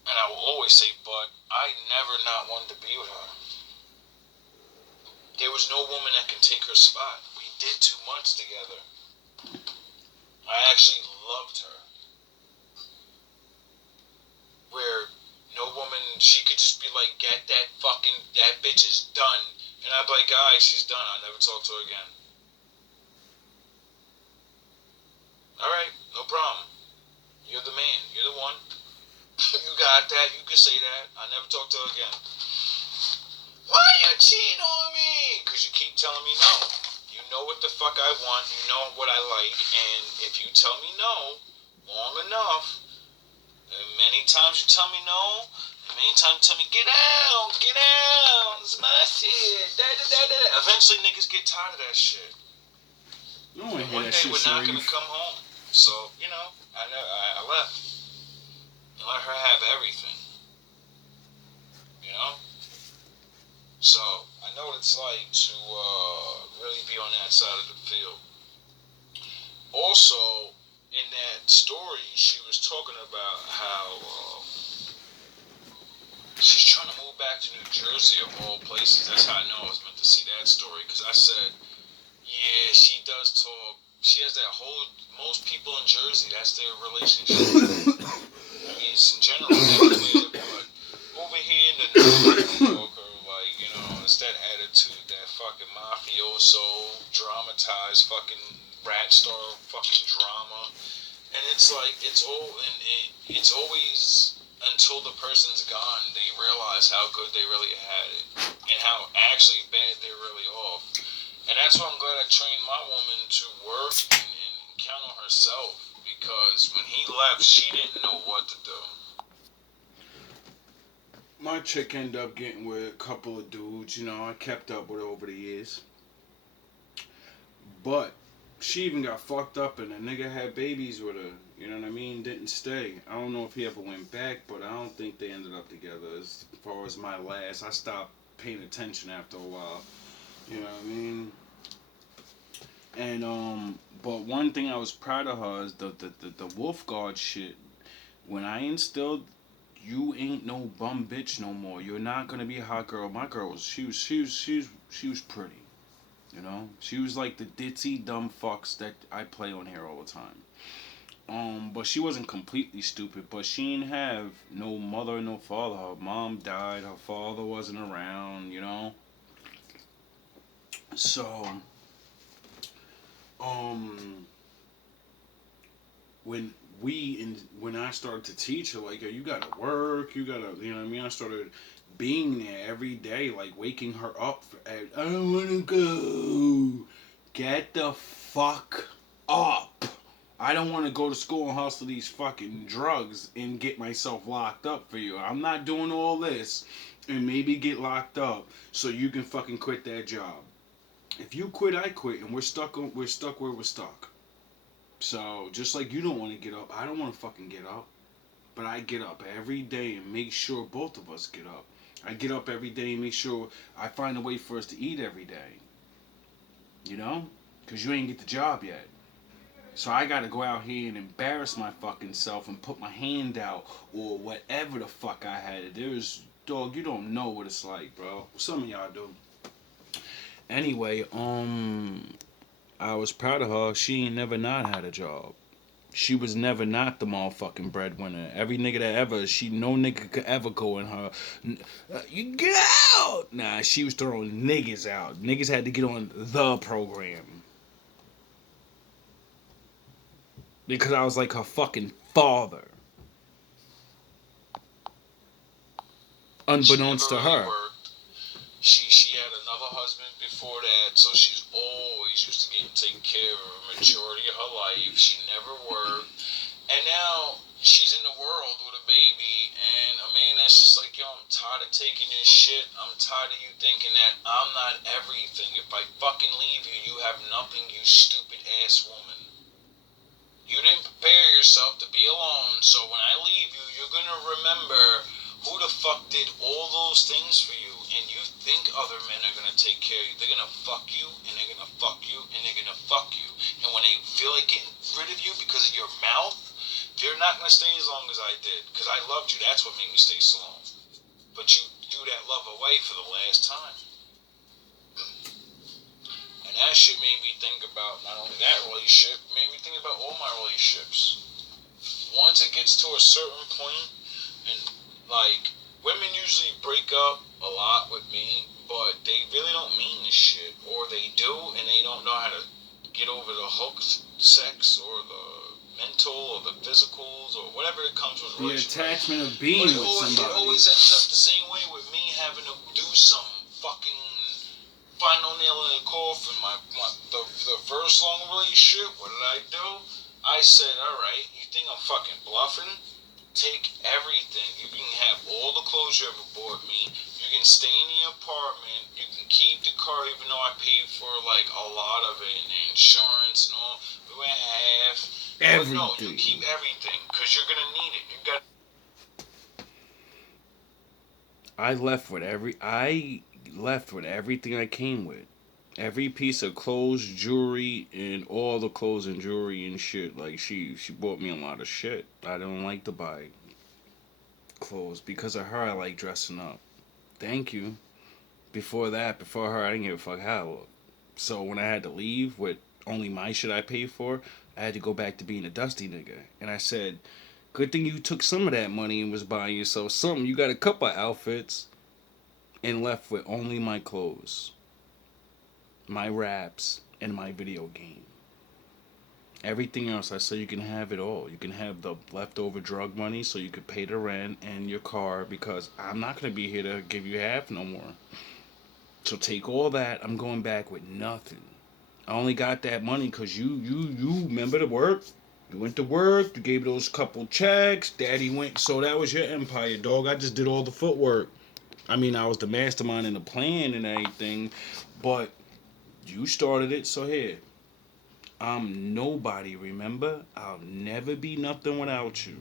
and I will always say but, I never not wanted to be with her. There was no woman that can take her spot. We did too much together. I actually loved her. Where no woman, she could just be like, that bitch is done. And I'd be like, guys, she's done. I'll never talk to her again. Alright, no problem. You're the man. You're the one. You got that. You can say that. I'll never talk to her again. Why you cheating on me? Because you keep telling me no. You know what the fuck I want. You know what I like. And if you tell me no long enough, and many times you tell me no, anytime you tell me, get out, it's my shit, da. Eventually niggas get tired of that shit. No one And hear one that day shit, we're not gonna Sharif. come home. So, I left. And let her have everything. You know? So, I know what it's like to really be on that side of the field. Also, in that story, she was talking about how she's trying to move back to New Jersey of all places. That's how I know I was meant to see that story. Because I said, yeah, she does talk. She has that whole, most people in Jersey, that's their relationship. I mean, it's in general, everywhere, but over here in the New Yorker, like, it's that attitude, that fucking mafioso, dramatized fucking rap star fucking drama. And it's like, it's always until the person's gone, they realize how good they really had it and how actually bad they're really off. And that's why I'm glad I trained my woman to work and count on herself, because when he left, she didn't know what to do. My chick ended up getting with a couple of dudes, I kept up with over the years. But she even got fucked up and a nigga had babies with her. You know what I mean? Didn't stay. I don't know if he ever went back, but I don't think they ended up together. As far as my last, I stopped paying attention after a while. You know what I mean? And but one thing I was proud of her is the wolf guard shit. When I instilled, you ain't no bum bitch no more. You're not gonna be a hot girl. My girl was she was pretty. She was like the ditzy dumb fucks that I play on here all the time. But she wasn't completely stupid. But she didn't have no mother, no father. Her mom died. Her father wasn't around. So, when when I started to teach her, like, yo, you gotta work. You gotta, you know what I mean. I started being there every day, like waking her up. I don't wanna go. Get the fuck up. I don't want to go to school and hustle these fucking drugs and get myself locked up for you. I'm not doing all this and maybe get locked up so you can fucking quit that job. If you quit, I quit, and we're stuck where we're stuck. So just like you don't want to get up, I don't want to fucking get up. But I get up every day and make sure both of us get up. I get up every day and make sure I find a way for us to eat every day. Because you ain't get the job yet. So I gotta go out here and embarrass my fucking self and put my hand out or whatever the fuck I had to do. Dog, you don't know what it's like, bro. Some of y'all do. Anyway, I was proud of her. She ain't never not had a job. She was never not the motherfucking breadwinner. Every nigga that ever, no nigga could ever go in her, you get out! Nah, she was throwing niggas out. Niggas had to get on the program. Because I was like her fucking father. Unbeknownst to her. Really worked. She had another husband before that, so she's always used to getting taken care of a majority of her life. She never worked. And now she's in the world with a baby, and a man that's just like, yo, I'm tired of taking this shit. I'm tired of you thinking that I'm not everything. If I fucking leave you, you have nothing, you stupid ass woman. You didn't prepare yourself to be alone, so when I leave you, you're gonna remember who the fuck did all those things for you, and you think other men are gonna take care of you. They're gonna fuck you, and they're gonna fuck you, and they're gonna fuck you. And when they feel like getting rid of you because of your mouth, they're not gonna stay as long as I did, because I loved you. That's what made me stay so long. But you threw that love away for the last time. And that shit made me think about not only that relationship, made me think about all my relationships. Once it gets to a certain point, and like, women usually break up a lot with me, but they really don't mean this shit. Or they do, and they don't know how to get over the hook sex, or the mental, or the physicals, or whatever it comes with The attachment of being with somebody. It always ends up the same way with me having to do some fucking final nail in the coffin. The first long relationship, what did I do? I said, alright, you think I'm fucking bluffing? Take everything. You can have all the clothes clothes you ever bought me. You can stay in the apartment. You can keep the car, even though I paid for like a lot of it, and the insurance and all. We went half. But no, you Everything. keep everything because you're gonna need it. You got. I left with everything I came with. Every piece of clothes, jewelry, and all the clothes and jewelry and shit. Like she bought me a lot of shit. I don't like to buy clothes because of her. I like dressing up. Thank you. Before her, I didn't give a fuck how I looked. So when I had to leave with only my shit I paid for, I had to go back to being a dusty nigga. And I said, good thing you took some of that money and was buying yourself something. You got a couple outfits and left with only my clothes, my raps, and my video game. Everything else, I said you can have it all. You can have the leftover drug money so you could pay the rent and your car because I'm not going to be here to give you half no more. So take all that. I'm going back with nothing. I only got that money because you remember the work. You went to work. You gave those couple checks. Daddy went. So that was your empire, dog. I just did all the footwork. I mean, I was the mastermind and the plan and everything, but you started it. So here, I'm nobody. Remember, I'll never be nothing without you.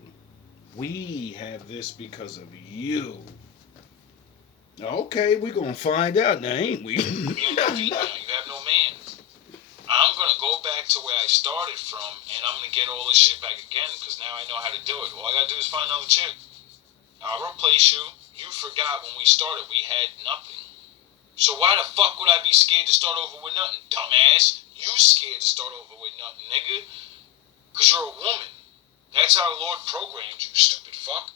We have this because of you. Okay, we're gonna find out now, ain't we? You're in defeat now. You have no man. I'm gonna go back to where I started from, and I'm gonna get all this shit back again because now I know how to do it. All I gotta do is find another chick. I'll replace you. You forgot when we started we had nothing. So why the fuck would I be scared to start over with nothing, dumbass? You scared to start over with nothing, nigga? Because you're a woman. That's how the Lord programmed you, stupid fuck.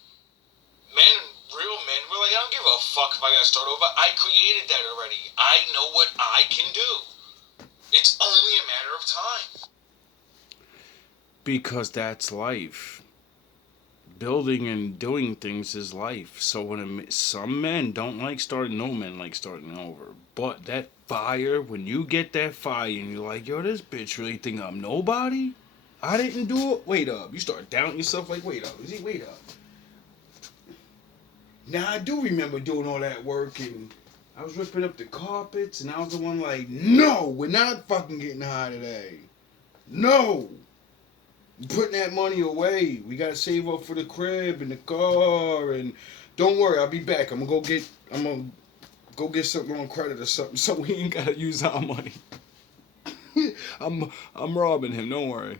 Men, real men, we're like, I don't give a fuck if I gotta start over. I created that already. I know what I can do. It's only a matter of time. Because that's life. Building and doing things is life. So some men don't like starting, no men like starting over. But that fire, when you get that fire and you're like, yo, this bitch really think I'm nobody? I didn't do it. Wait up. You start doubting yourself like, wait up. Wait up. Now I do remember doing all that work and I was ripping up the carpets and I was the one like, no, we're not fucking getting high today. No. Putting that money away. We gotta save up for the crib and the car and don't worry, I'll be back. I'm gonna go get something on credit or something so we ain't gotta use our money. I'm robbing him, don't worry.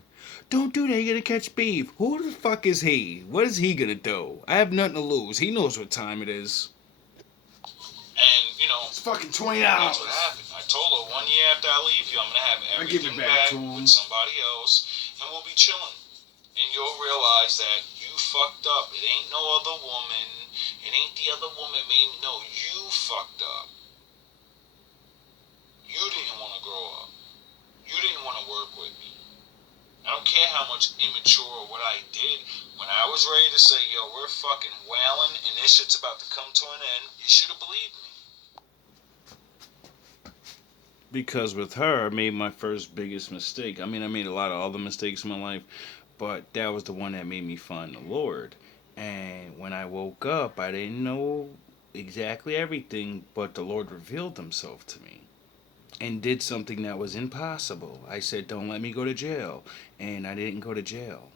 Don't do that, you're gonna catch beef. Who the fuck is he? What is he gonna do? I have nothing to lose. He knows what time it is. And, you know, It's fucking $20. that's what happened. I told her 1 year after I leave you, I'm going to have I give everything it back back to him. with somebody else, and we'll be chilling. And you'll realize that you fucked up. It ain't no other woman. It ain't the other woman made me. No, you fucked up. You didn't want to grow up. You didn't want to work with me. I don't care how much immature or what I did. When I was ready to say, yo, we're fucking wailing and this shit's about to come to an end, you should have believed me. Because with her, I made my first biggest mistake. I mean, I made a lot of other mistakes in my life, but that was the one that made me find the Lord. And when I woke up, I didn't know exactly everything, but the Lord revealed himself to me and did something that was impossible. I said, don't let me go to jail. And I didn't go to jail.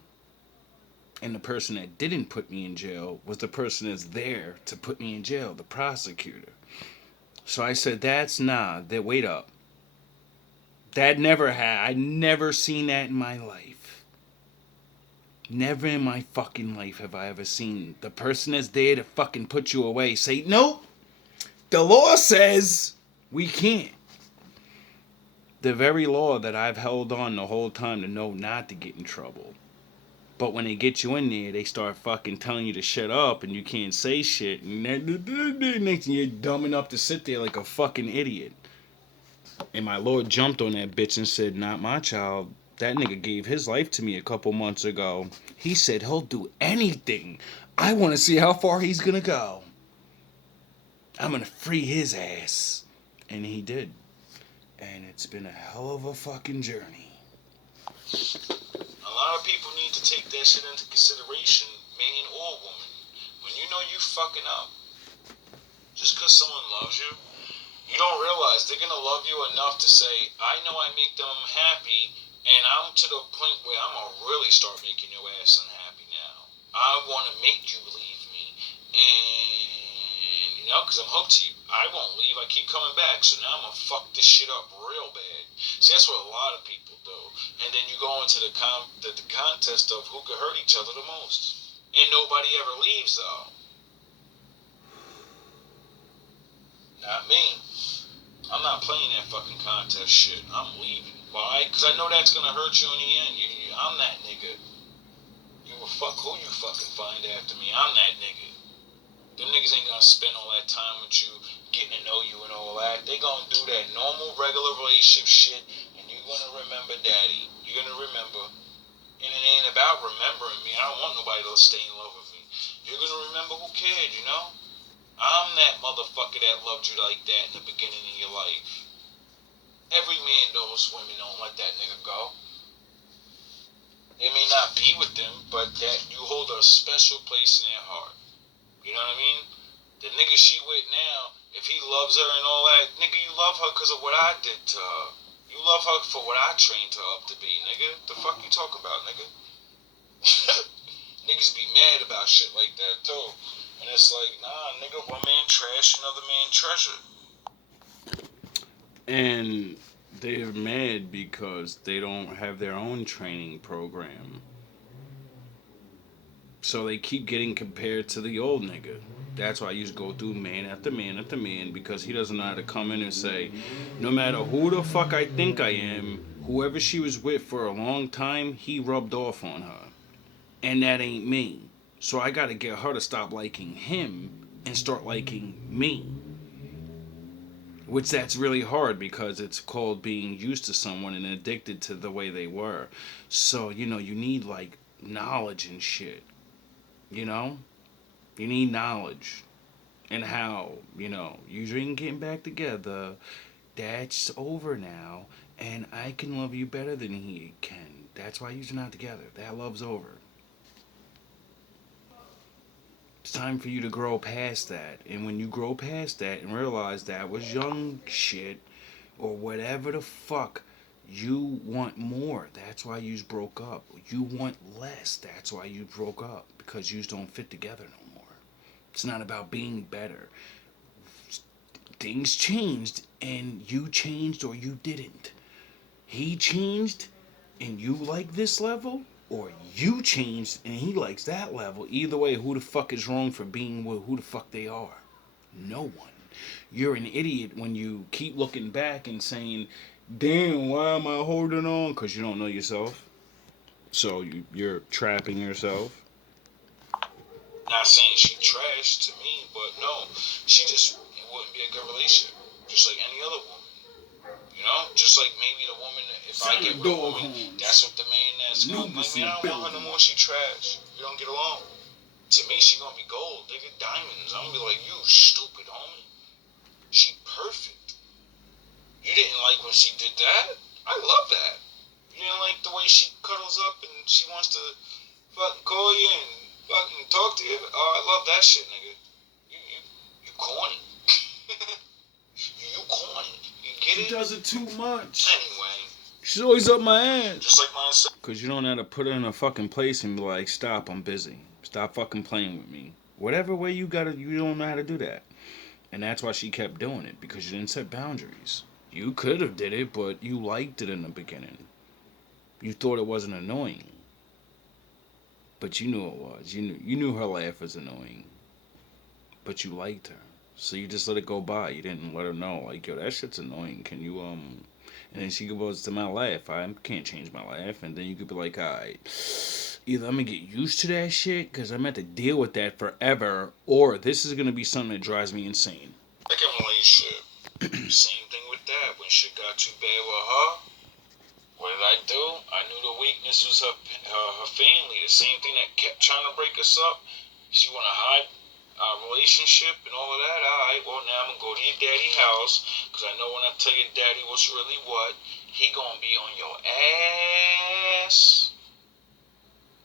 And the person that didn't put me in jail was the person that's there to put me in jail, the prosecutor. So I said, wait up. That never had. I never seen that in my life. Never in my fucking life have I ever seen the person that's there to fucking put you away say, nope, the law says we can't. The very law that I've held on the whole time to know not to get in trouble. But when they get you in there, they start fucking telling you to shut up and you can't say shit. And then you're dumb enough to sit there like a fucking idiot. And my lord jumped on that bitch and said, not my child. That nigga gave his life to me a couple months ago. He said he'll do anything. I want to see how far he's going to go. I'm going to free his ass. And he did. And it's been a hell of a fucking journey. A lot of people need to take that shit into consideration, man or woman. When you know you fucking up, Just because someone loves you, you don't realize they're gonna love you enough to say, I know I make them happy, and I'm to the point where I'm gonna really start making your ass unhappy now. I want to make you leave me, and because I'm hooked to you. I won't leave. I keep coming back, so now I'm gonna fuck this shit up real bad. See, that's what a lot of people do, and then you go into the contest of who could hurt each other the most, and nobody ever leaves though. Not me. I'm not playing that fucking contest shit. I'm leaving. Why? Because I know that's gonna hurt you in the end. I'm that nigga. You will fuck who you fucking find after me. I'm that nigga. Them niggas ain't gonna spend all that time with you, getting to know you and all that. They gonna do that normal, regular relationship shit, and you're gonna remember daddy. You're gonna remember. And it ain't about remembering me. I don't want nobody to stay in love with me. You're gonna remember who cared, I'm that motherfucker that loved you like that in the beginning of your life. Every man knows women don't let that nigga go. They may not be with them, but that you hold a special place in their heart. You know what I mean? The nigga she with now, if he loves her and all that, nigga, you love her because of what I did to her. You love her for what I trained her up to be, nigga. The fuck you talk about, nigga? Niggas be mad about shit like that, too. And it's like, nah, nigga, one man trash, another man treasure. And they're mad because they don't have their own training program. So they keep getting compared to the old nigga. That's why I used to go through man after man after man, because he doesn't know how to come in and say, no matter who the fuck I think I am, whoever she was with for a long time, he rubbed off on her. And that ain't me. So I gotta get her to stop liking him and start liking me. Which that's really hard, because it's called being used to someone and addicted to the way they were. So, you need like knowledge and shit. You know? You need knowledge. And how, you ain't getting back together. That's over now. And I can love you better than he can. That's why you're not together. That love's over. It's time for you to grow past that. And when you grow past that and realize that was young shit, or whatever the fuck, you want more. That's why you broke up. You want less. That's why you broke up. Because you don't fit together no more. It's not about being better. Things changed, and you changed or you didn't. He changed and you like this level, or you changed and he likes that level. Either way, who the fuck is wrong for being who the fuck they are? No one. You're an idiot when you keep looking back and saying, damn, why am I holding on? Because you don't know yourself. So you're trapping yourself. Not saying she trash to me, but no, it wouldn't be a good relationship. Just like any other woman. Just like maybe the woman, if I get with a woman, that's what the man that's gonna like me. I don't want her no more. She trash. We don't get along. To me, she gonna be gold. They get diamonds. I'm gonna be like, you stupid homie. She perfect. You didn't like when she did that. I love that. You didn't like the way she cuddles up and she wants to fucking call you and fucking talk to you. Oh, I love that shit, nigga. You corny. you corny. You get it? She does it too much. Anyway. She's always up my ass. Just like myself. Because you don't know how to put her in a fucking place and be like, stop, I'm busy. Stop fucking playing with me. Whatever way you don't know how to do that. And that's why she kept doing it, because you didn't set boundaries. You could have did it, but you liked it in the beginning. You thought it wasn't annoying. But you knew it was. You knew her laugh was annoying. But you liked her. So you just let it go by. You didn't let her know, like, yo, that shit's annoying. Can you, And then she goes to my laugh. I can't change my laugh. And then you could be like, alright, either I'm gonna get used to that shit, because I'm gonna have to deal with that forever, or this is gonna be something that drives me insane. Second relationship. Same thing with that. When shit got too bad with her, what did I do? I knew the weakness was her family. The same thing that kept trying to break us up. She want to hide our relationship and all of that. Alright, well now I'm going to go to your daddy's house, because I know when I tell your daddy what's really what, he going to be on your ass.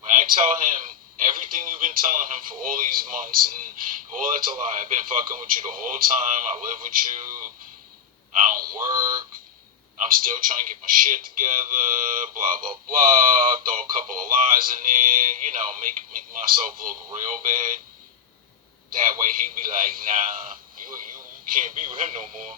When I tell him Everything you've been telling him for all these months and all that's a lie. I've been fucking with you the whole time. I live with you. I don't work. I'm still trying to get my shit together. Blah blah blah. Throw a couple of lies in there. Make myself look real bad. That way he'd be like, nah, you can't be with him no more.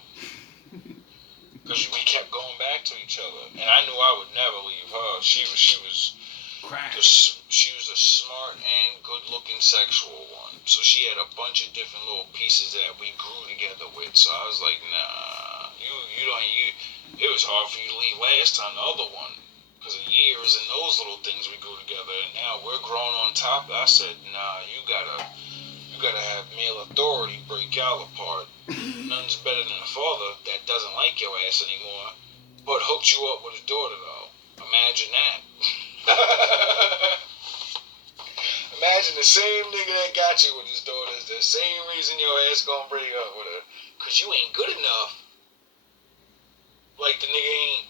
Because we kept going back to each other, and I knew I would never leave her. She was Crack. she was a smart and good-looking sexual one. So she had a bunch of different little pieces that we grew together with. So I was like, nah, you don't you. It was hard for you to leave last time, the other one, because of years and those little things we grew together. And now we're grown on top. I said, nah, you gotta have male authority break y'all apart. None's better than a father that doesn't like your ass anymore, but hooked you up with his daughter though. Imagine that. Imagine the same nigga that got you with his daughter is the same reason your ass gonna break up with her. Cause you ain't good enough. Like the nigga ain't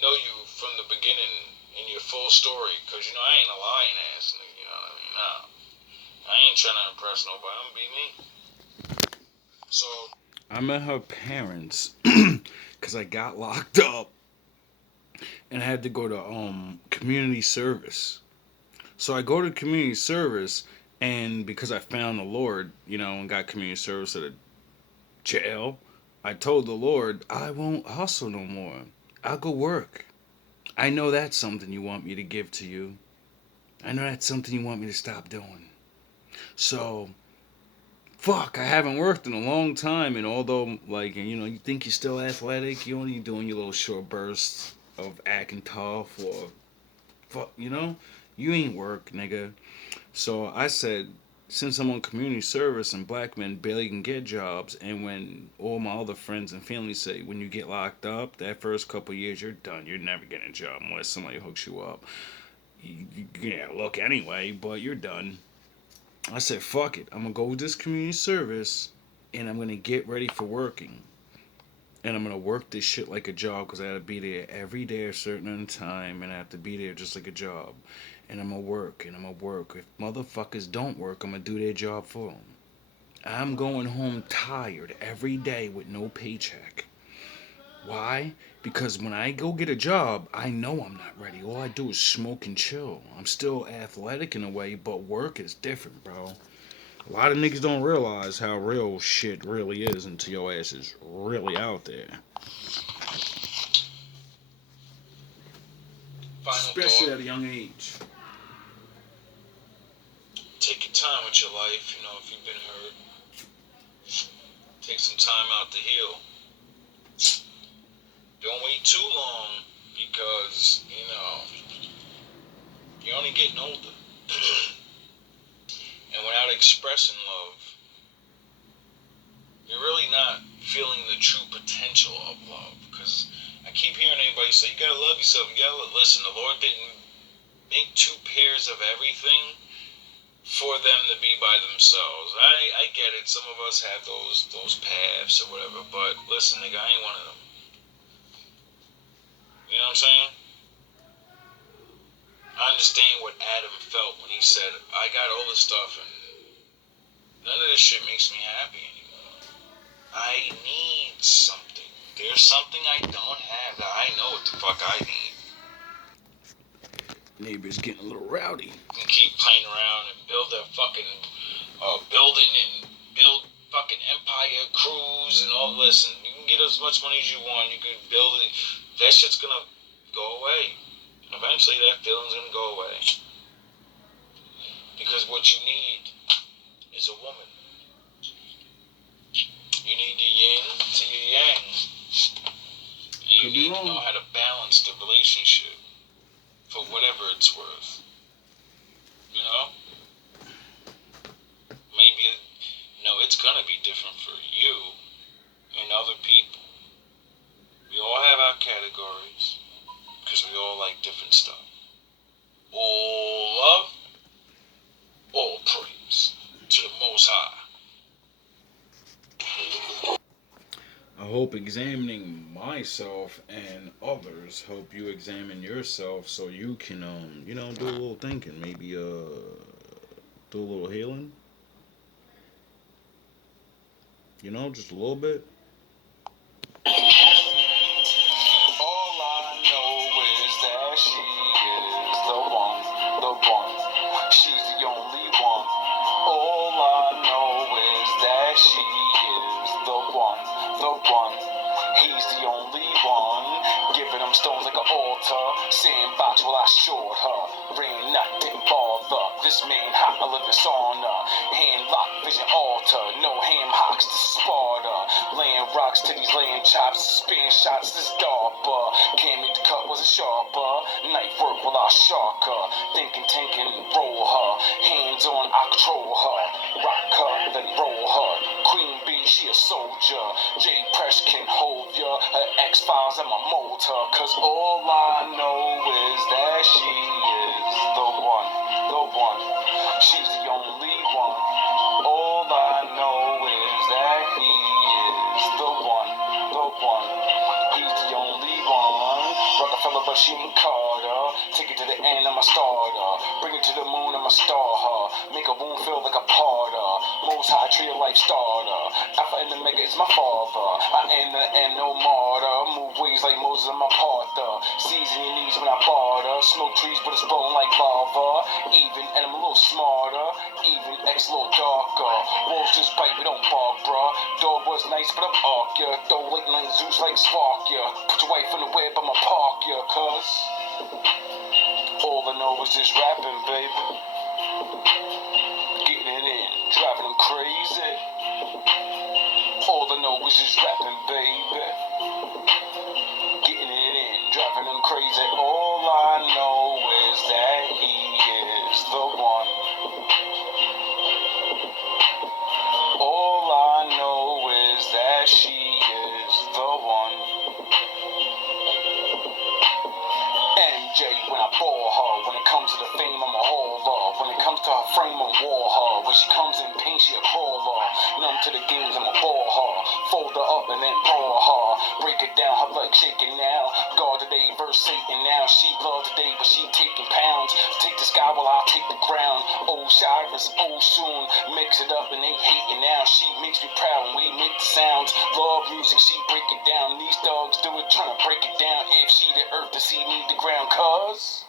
know you from the beginning in your full story. Cause I ain't a lying ass nigga, you know what I mean? Nah. I ain't trying to impress nobody. I'm gonna be me. So I met her parents because I got locked up and I had to go to community service. So I go to community service, and because I found the Lord, and got community service at a jail, I told the Lord I won't hustle no more. I'll go work. I know that's something you want me to give to you. I know that's something you want me to stop doing. So fuck, I haven't worked in a long time, and although, like, you think you're still athletic, you only doing your little short bursts of acting tough, or fuck, you ain't work, nigga. So I said, since I'm on community service and black men barely can get jobs, and when all my other friends and family say when you get locked up, that first couple years you're done, you're never getting a job unless somebody hooks you up. You get a look anyway, but you're done. I said, fuck it. I'm going to go with this community service and I'm going to get ready for working. And I'm going to work this shit like a job because I got to be there every day at a certain time and I have to be there just like a job. And I'm going to work and I'm going to work. If motherfuckers don't work, I'm going to do their job for them. I'm going home tired every day with no paycheck. Why? Because when I go get a job, I know I'm not ready. All I do is smoke and chill. I'm still athletic in a way, but work is different, bro. A lot of niggas don't realize how real shit really is until your ass is really out there. final Especially thought. at a young age. Take your time with your life. If you've been hurt, take some time out to heal. Don't wait too long because, you're only getting older. And without expressing love, you're really not feeling the true potential of love. Because I keep hearing everybody say, you gotta love yourself, you gotta listen. The Lord didn't make two pairs of everything for them to be by themselves. I get it. Some of us have those paths or whatever, but listen, nigga, I ain't one of them. You know what I'm saying? I understand what Adam felt when he said, I got all this stuff and none of this shit makes me happy anymore. I need something. There's something I don't have that I know what the fuck I need. Neighbor's getting a little rowdy. You can keep playing around and build a fucking building and build fucking empire, cruise and all this, and you can get as much money as you want. You can build it. That shit's gonna go away. Eventually, that feeling's gonna go away. Because what you need is a woman. You need your yin to your yang. And you need to know how to balance the relationship for whatever it's worth. You know? Maybe, it's gonna be different for you and other people. We all have our categories because we all like different stuff. All love, all praise to the Most High. I hope examining myself and others help you examine yourself so you can do a little thinking. Maybe Do a little healing. You know, just a little bit. All I know is that she is the one, the one. She's the only one. All I know is that she is the one, the one. He's the only one. Giving them stones like an altar. Sandbox while I short her. Ran up, didn't bother. This man hot, I live in sauna. Hand lock, vision altar. No ham hocks, this is Sparta. Laying rocks to these laying chops. Spin shots, this DARPA. Can't make the cut, was it sharper? Night work while I shark her. Thinking, roll her. Hands on, I control her. Rock her, then roll her. Queen Bee, she a soldier. J Press can hold ya. Her X-Files, I'ma mold her. Cause all I know is that she is the one, the one. She's the only one. All I know is that he is the one, the one. He's the only one. Rockefeller, but she ain't Carter. Take it to the end, I'm a starter. Bring it to the moon, I'm a star her. Make a wound feel like a parter. Most high tree of life starter. Alpha and Omega is my father. I am the end, no martyr. Move ways like Moses, I'm a partner. Season your knees when I barter. Smoke trees, but it's blowing like lava. Even, and I'm a little smarter. Even, X a little darker. Wolves just bite, we don't bark, bruh. Dog was nice, but I'm arc ya. Throw late night Zeus like spark ya. Put your wife in the web, I'ma park ya, cuz all I know is just rapping, baby. Getting it in, driving them crazy. All I know is just rapping, baby. Getting it in, driving them crazy. All I know is that he is the one. All I know is that she is the one. MJ, when I bore her, when it comes to the fame, I'm a hauler. When it comes to her frame, I'm war her. When she comes in pain, she a crawler. Numb to the games, I'm a bore her. Fold her up and then brawl her. Break it down, her leg shaking now. God today verse Satan now. She love today, but she taking pounds. Take the sky while I take the ground. Old Cyrus, old soon. Mix it up and they hating now. She makes me proud when we make the sounds. Love music, she break it down. These dogs do it, trying to break it down. If she the earth, the sea need the ground, cuz